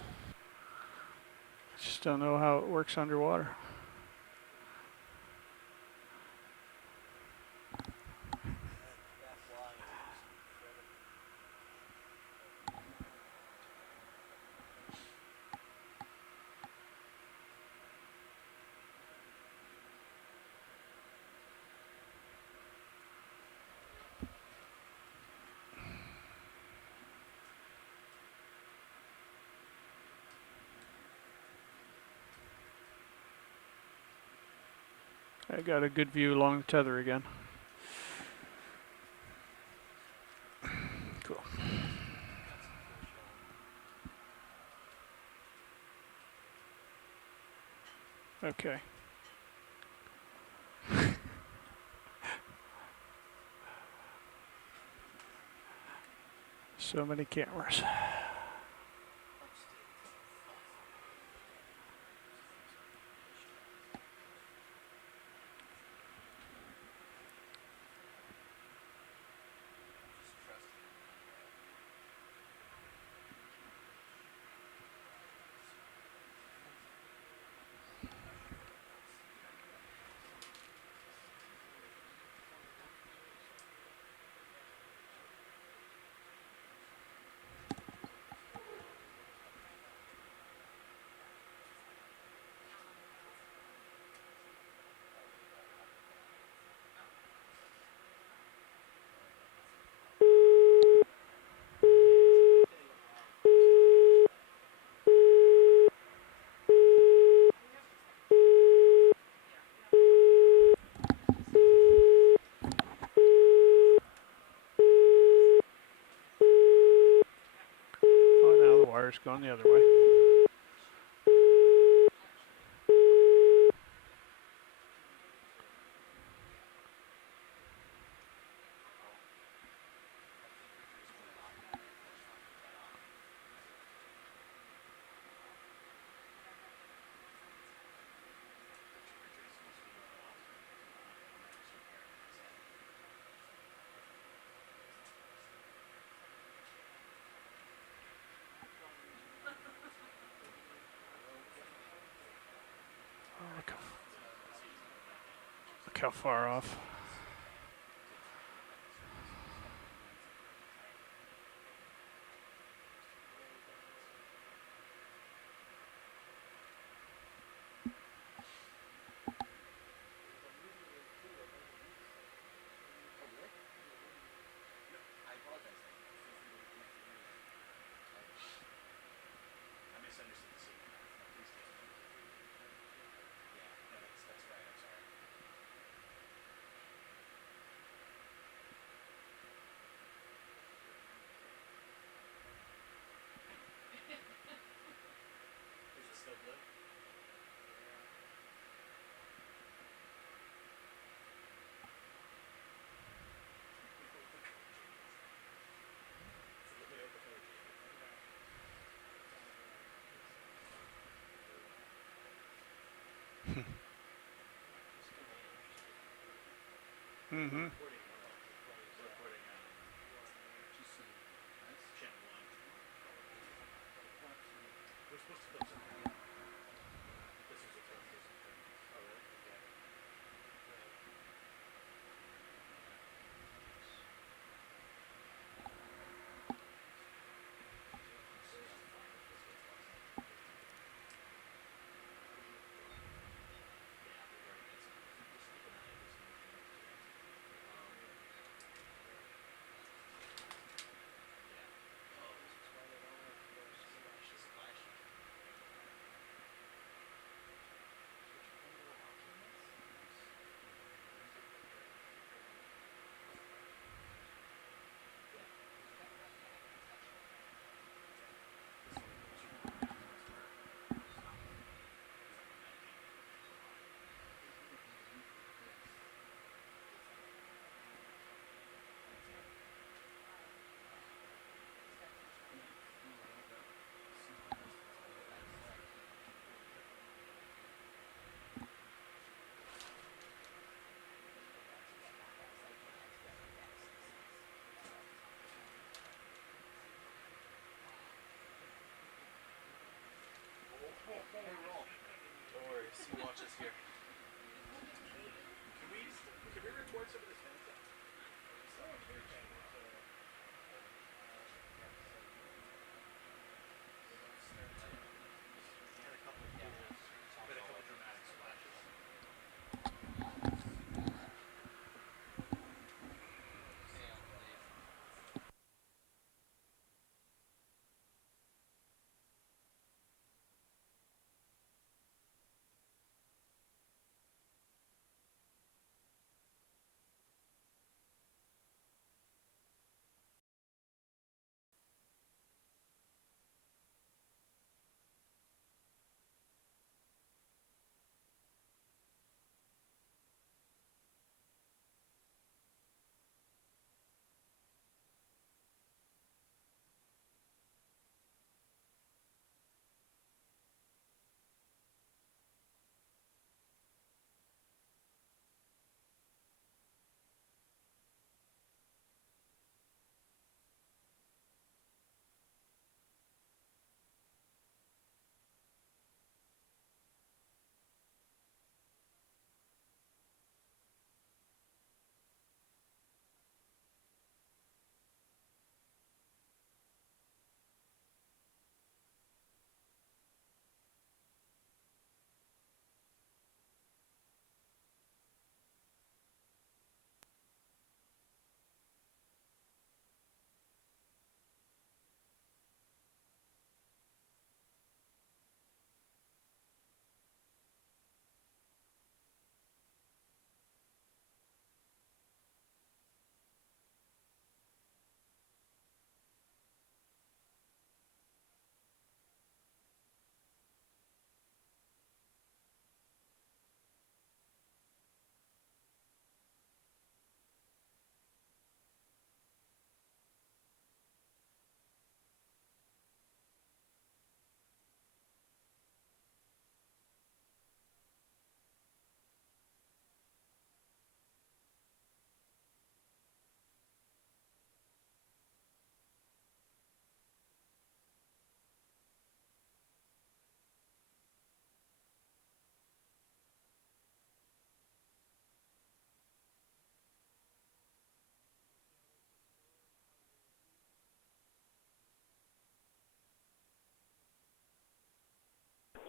Just don't know how it works underwater. I got a good view along the tether again. Cool. Okay. So many cameras. Oh, now the wire's going the other way. Look how far off. Mm-hmm. Don't worry, Sea Watch is here. Can we record some of this data?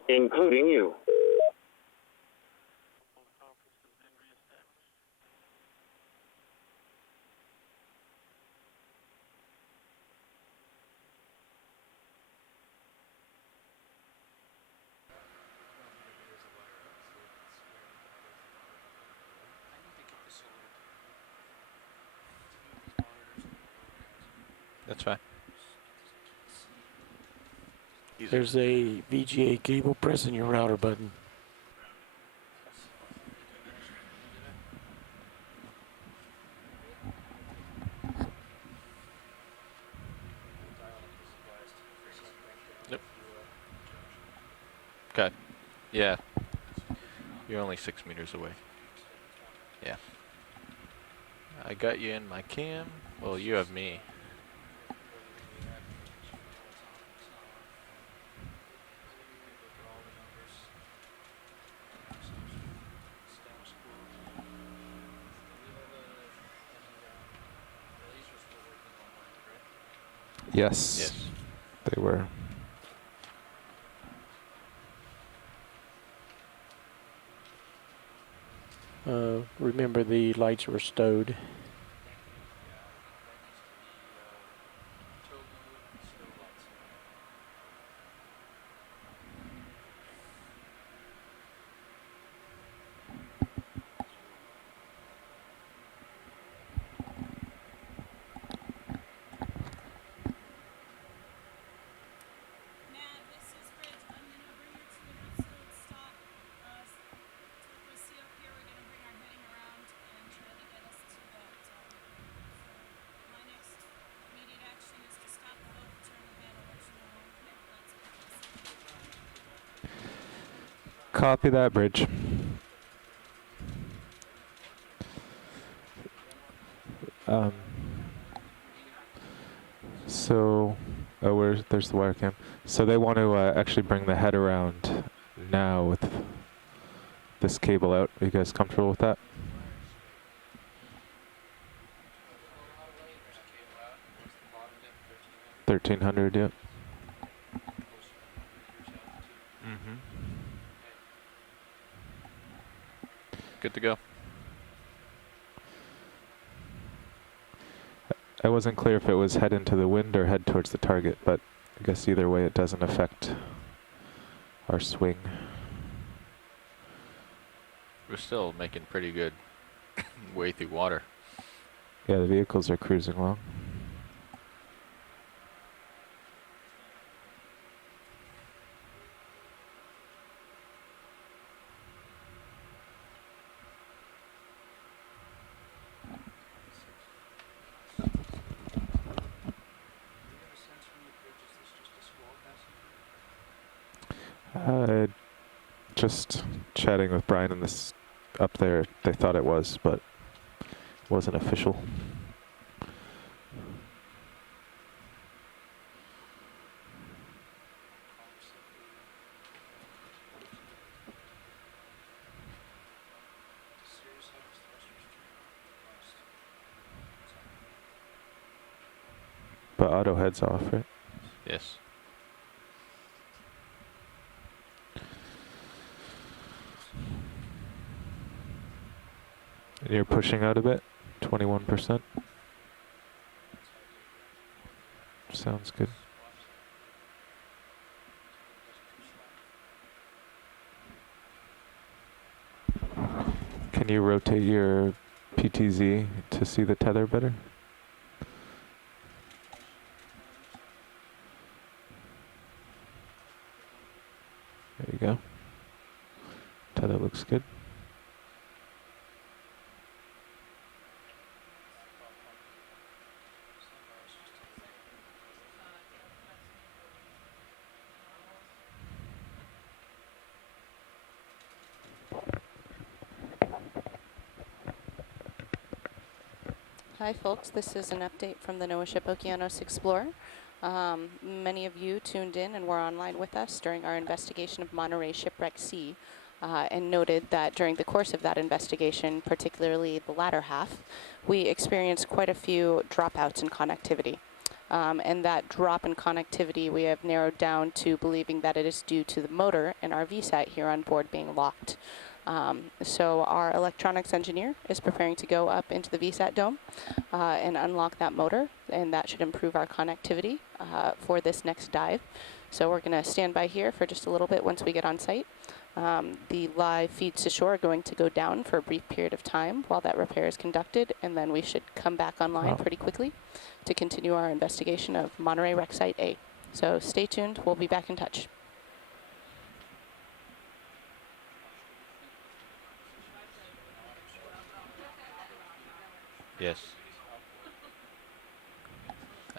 Including you. That's fine. There's a VGA cable pressing your router button. Yep. Okay. Yeah. You're only 6 meters away. Yeah. I got you in my cam. Well, you have me. Yes, Yes. they were. Remember the lights were stowed. Copy that, Bridge. Um, so, there's the wire cam. So they want to actually bring the head around now with this cable out. Are you guys comfortable with that? $1,300, yep. Mm-hmm. Good to go. I wasn't clear if it was head into the wind or head towards the target, but I guess either way it doesn't affect our swing. We're still making pretty good way through water. Yeah, the vehicles are cruising along. Just chatting with Brian and this up there, they thought it was, but it wasn't official. But auto heads off, right? Yes. And you're pushing out a bit, 21%. Sounds good. Can you rotate your PTZ to see the tether better? There you go. Tether looks good. Hi folks, this is an update from the NOAA ship Okeanos Explorer. Many of you tuned in and were online with us during our investigation of Monterrey Shipwreck C and noted that during the course of that investigation, particularly the latter half, we experienced quite a few dropouts in connectivity. And that drop in connectivity we have narrowed down to believing that it is due to the motor in our VSAT here on board being locked. So our electronics engineer is preparing to go up into the VSAT dome and unlock that motor, and that should improve our connectivity for this next dive. So we're going to stand by here for just a little bit once we get on site. The live feeds to shore are going to go down for a brief period of time while that repair is conducted, and then we should come back online pretty quickly to continue our investigation of Monterey Wreck Site A. So stay tuned, we'll be back in touch. Yes.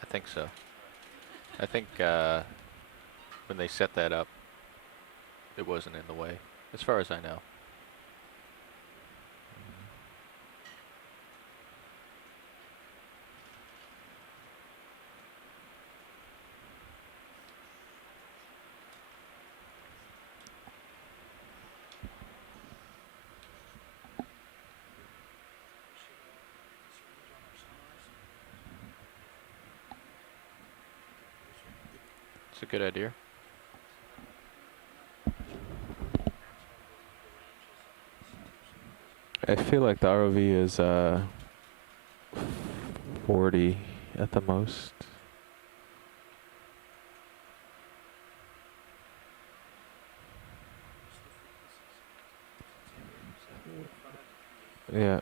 I think so. I think when they set that up, it wasn't in the way, as far as I know. It's a good idea. I feel like the ROV is 40 at the most. Yeah.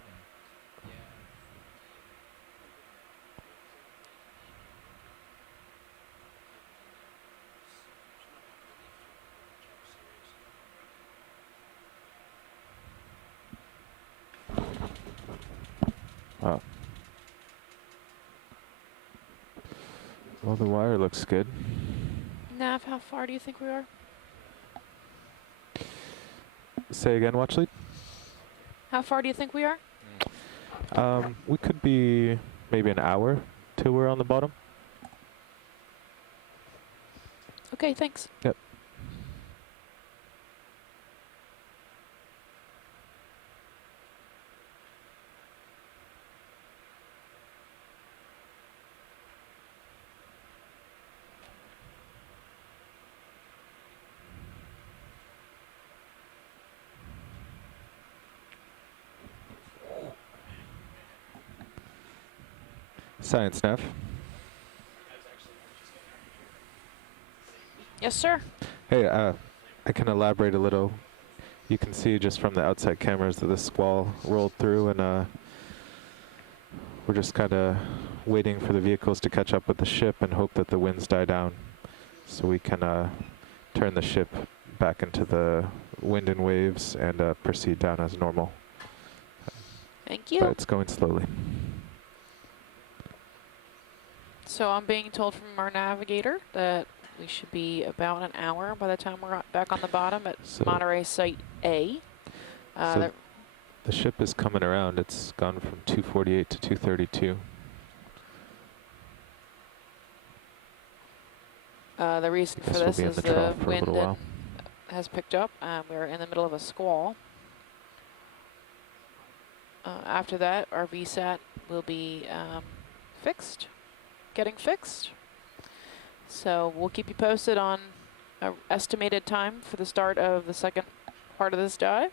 Wow. Well, the wire looks good. Nav, how far do you think we are? Say again, watch lead. How far do you think we are? We could be maybe an hour till we're on the bottom. Okay, thanks. Yep. Science nav. Yes, sir. Hey, I can elaborate a little. You can see just from the outside cameras that the squall rolled through, and we're just kind of waiting for the vehicles to catch up with the ship and hope that the winds die down so we can turn the ship back into the wind and waves and proceed down as normal. Thank you. But it's going slowly. So I'm being told from our navigator that we should be about an hour by the time we're back on the bottom at Monterey Site A. So the ship is coming around. It's gone from 248 to 232. The reason for this is the wind has picked up. We're in the middle of a squall. After that, our VSAT will be getting fixed. So we'll keep you posted on an estimated time for the start of the second part of this dive.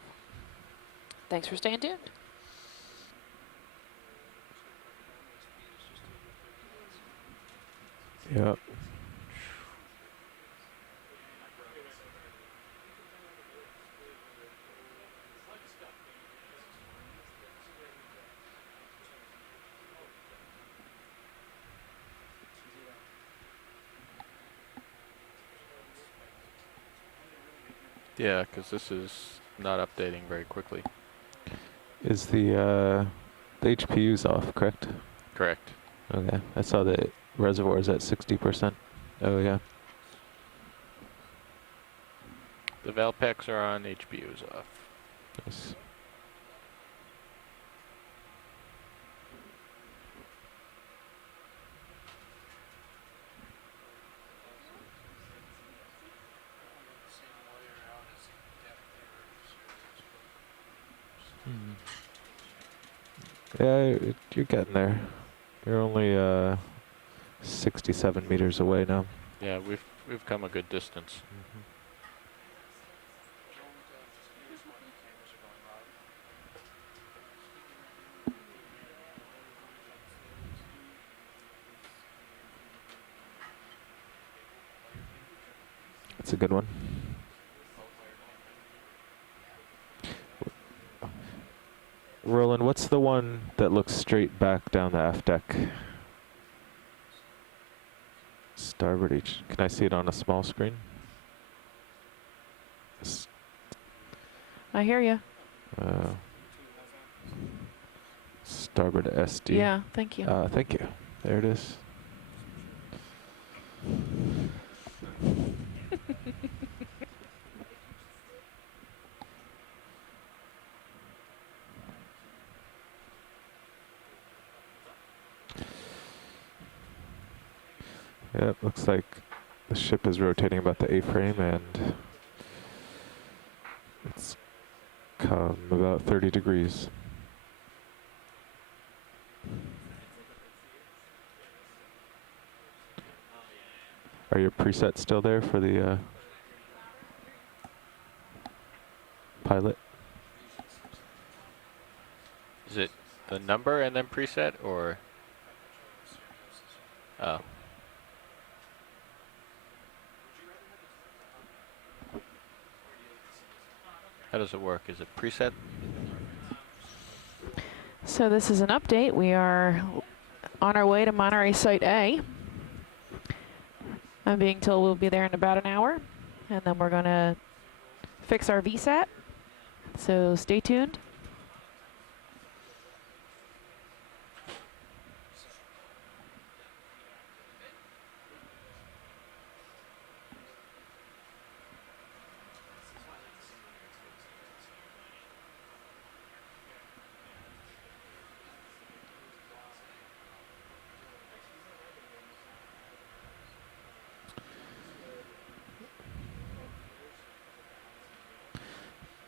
Thanks for staying tuned. Yep. Yeah, because this is not updating very quickly. Is the HPU's off, correct? Correct. Okay. I saw the reservoir is at 60%. Oh, yeah. The valve packs are on, HPU's off. Nice. Yeah, you're getting there. You're only 67 meters away now. Yeah, we've come a good distance. That's a good one. Roland, what's the one that looks straight back down the aft deck? Starboard H. Can I see it on a small screen? I hear you. Starboard SD. Yeah, thank you. Thank you. There it is. Yeah, it looks like the ship is rotating about the A-frame and it's come about 30 degrees. Are your presets still there for the pilot? Is it the number and then preset, or? Oh. How does it work? Is it preset? So this is an update. We are on our way to Monterey Site A. I'm being told we'll be there in about an hour, and then we're going to fix our VSAT. So stay tuned.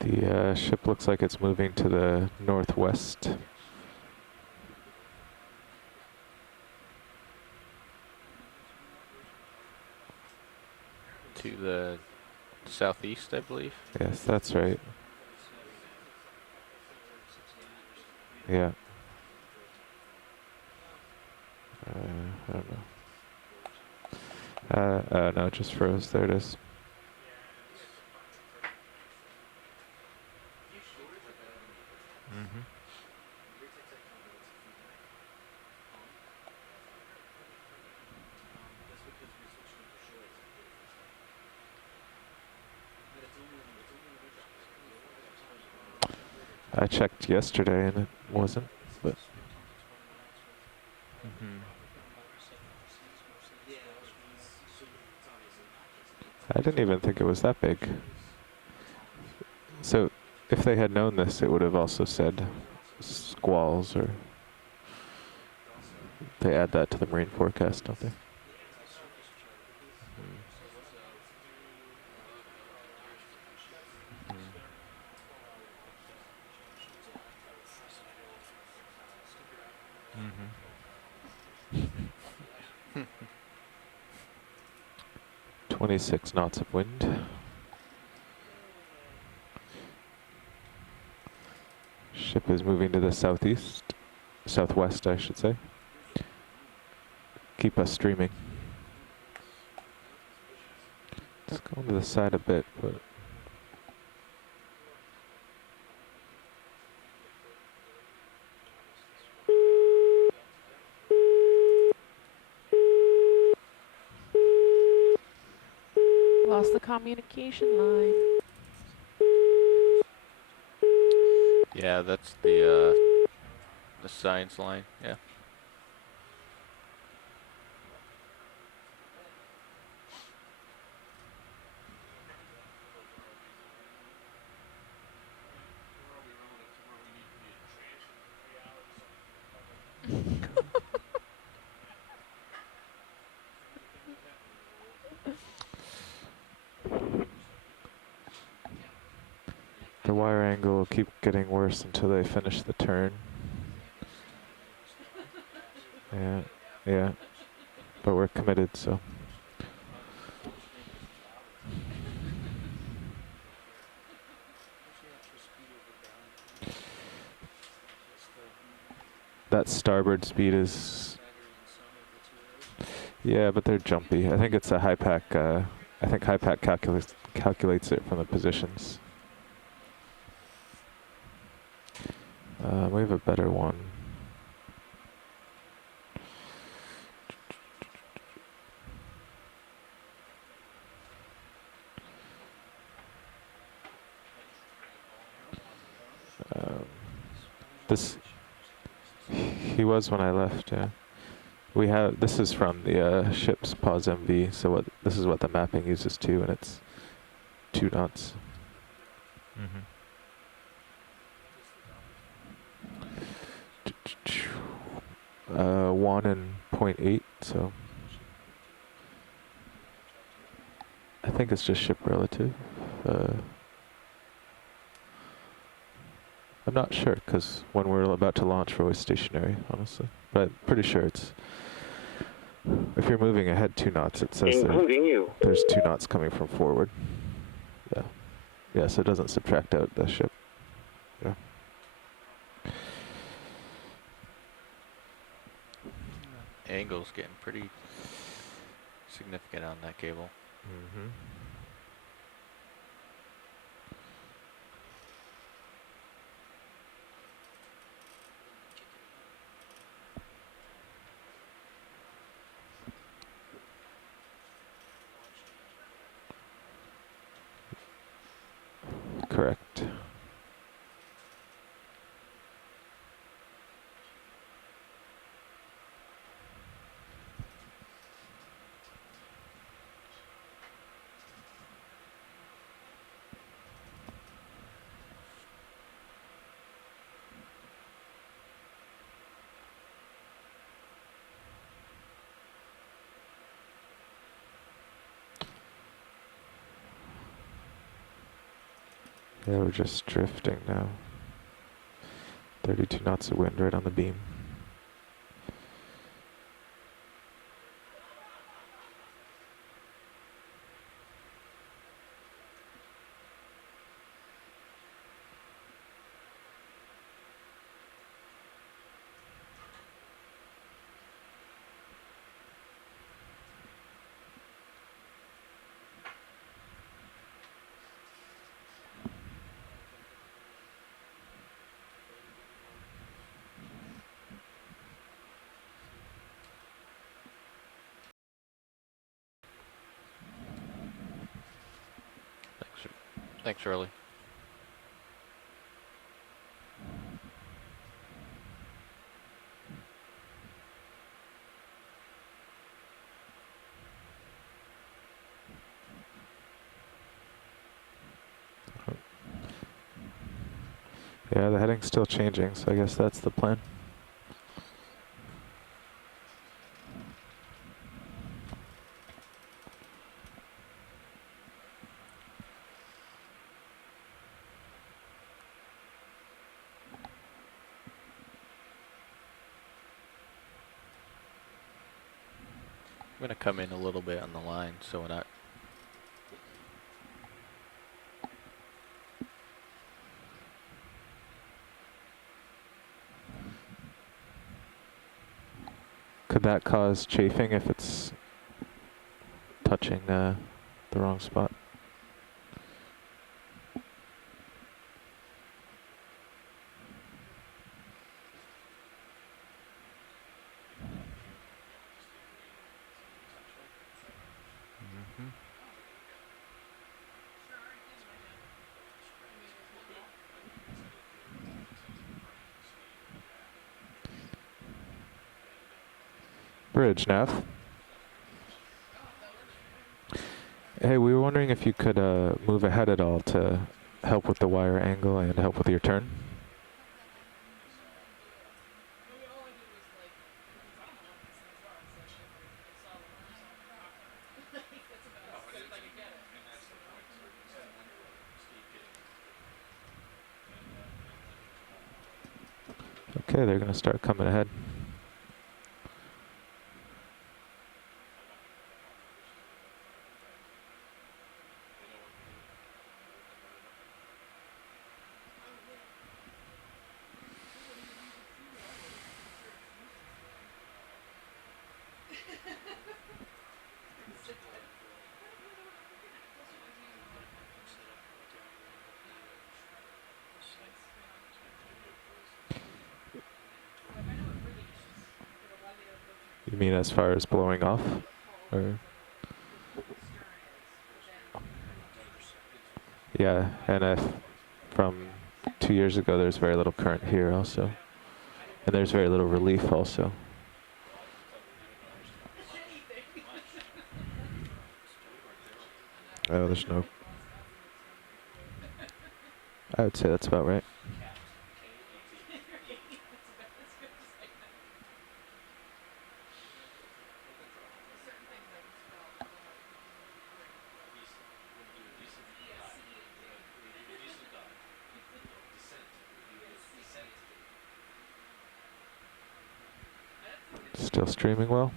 The ship looks like it's moving to the northwest. To the southeast, I believe. Yes, that's right. Yeah. I don't know. No, it just froze. There it is. Mm-hmm. I checked yesterday and it wasn't, but Mm-hmm. I didn't even think it was that big. So if they had known this, it would have also said squalls, or they add that to the marine forecast, don't they? Mm-hmm. 26 knots of wind. Ship is moving to the southwest, I should say. Keep us streaming. Let's go to the side a bit, but Lost the communication line. Yeah, that's the science line. Yeah. the wire angle will keep getting worse until they finish the turn. Yeah, yeah. But we're committed, so. That starboard speed is, yeah, but they're jumpy. I think it's a high pack. I think high pack calculates it from the positions. We have a better one. This, he was when I left, yeah. We have, this is from the ship's pause MV, so this is what the mapping uses too, and it's 2 knots. Mm-hmm. 1 and 0.8, so I think it's just ship relative. I'm not sure, because when we're about to launch, we're always stationary, honestly. But pretty sure it's If you're moving ahead 2 knots, it says including you. there's 2 knots coming from forward. Yeah. Yeah, so it doesn't subtract out the ship. Yeah. Angle's getting pretty significant on that cable. Mm-hmm. Correct. Yeah, we're just drifting now. 32 knots of wind right on the beam. Thanks, Shirley. Yeah, the heading's still changing, so I guess that's the plan. I'm going to come in a little bit on the line so we're not. Could that cause chafing if it's touching the wrong spot? Bridge, Nav. Hey, we were wondering if you could move ahead at all to help with the wire angle and help with your turn. Okay, they're going to start coming ahead. You mean as far as blowing off? Or? Yeah, and from 2 years ago there's very little current here also. And there's very little relief also. Oh, there's no... I would say that's about right. Still streaming well?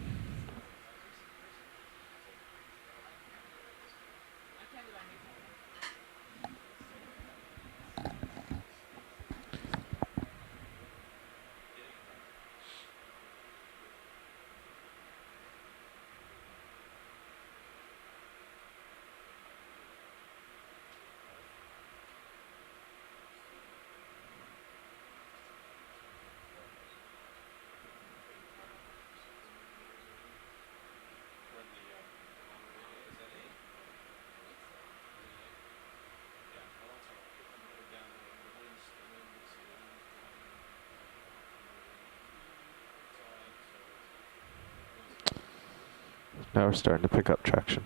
Now we're starting to pick up traction.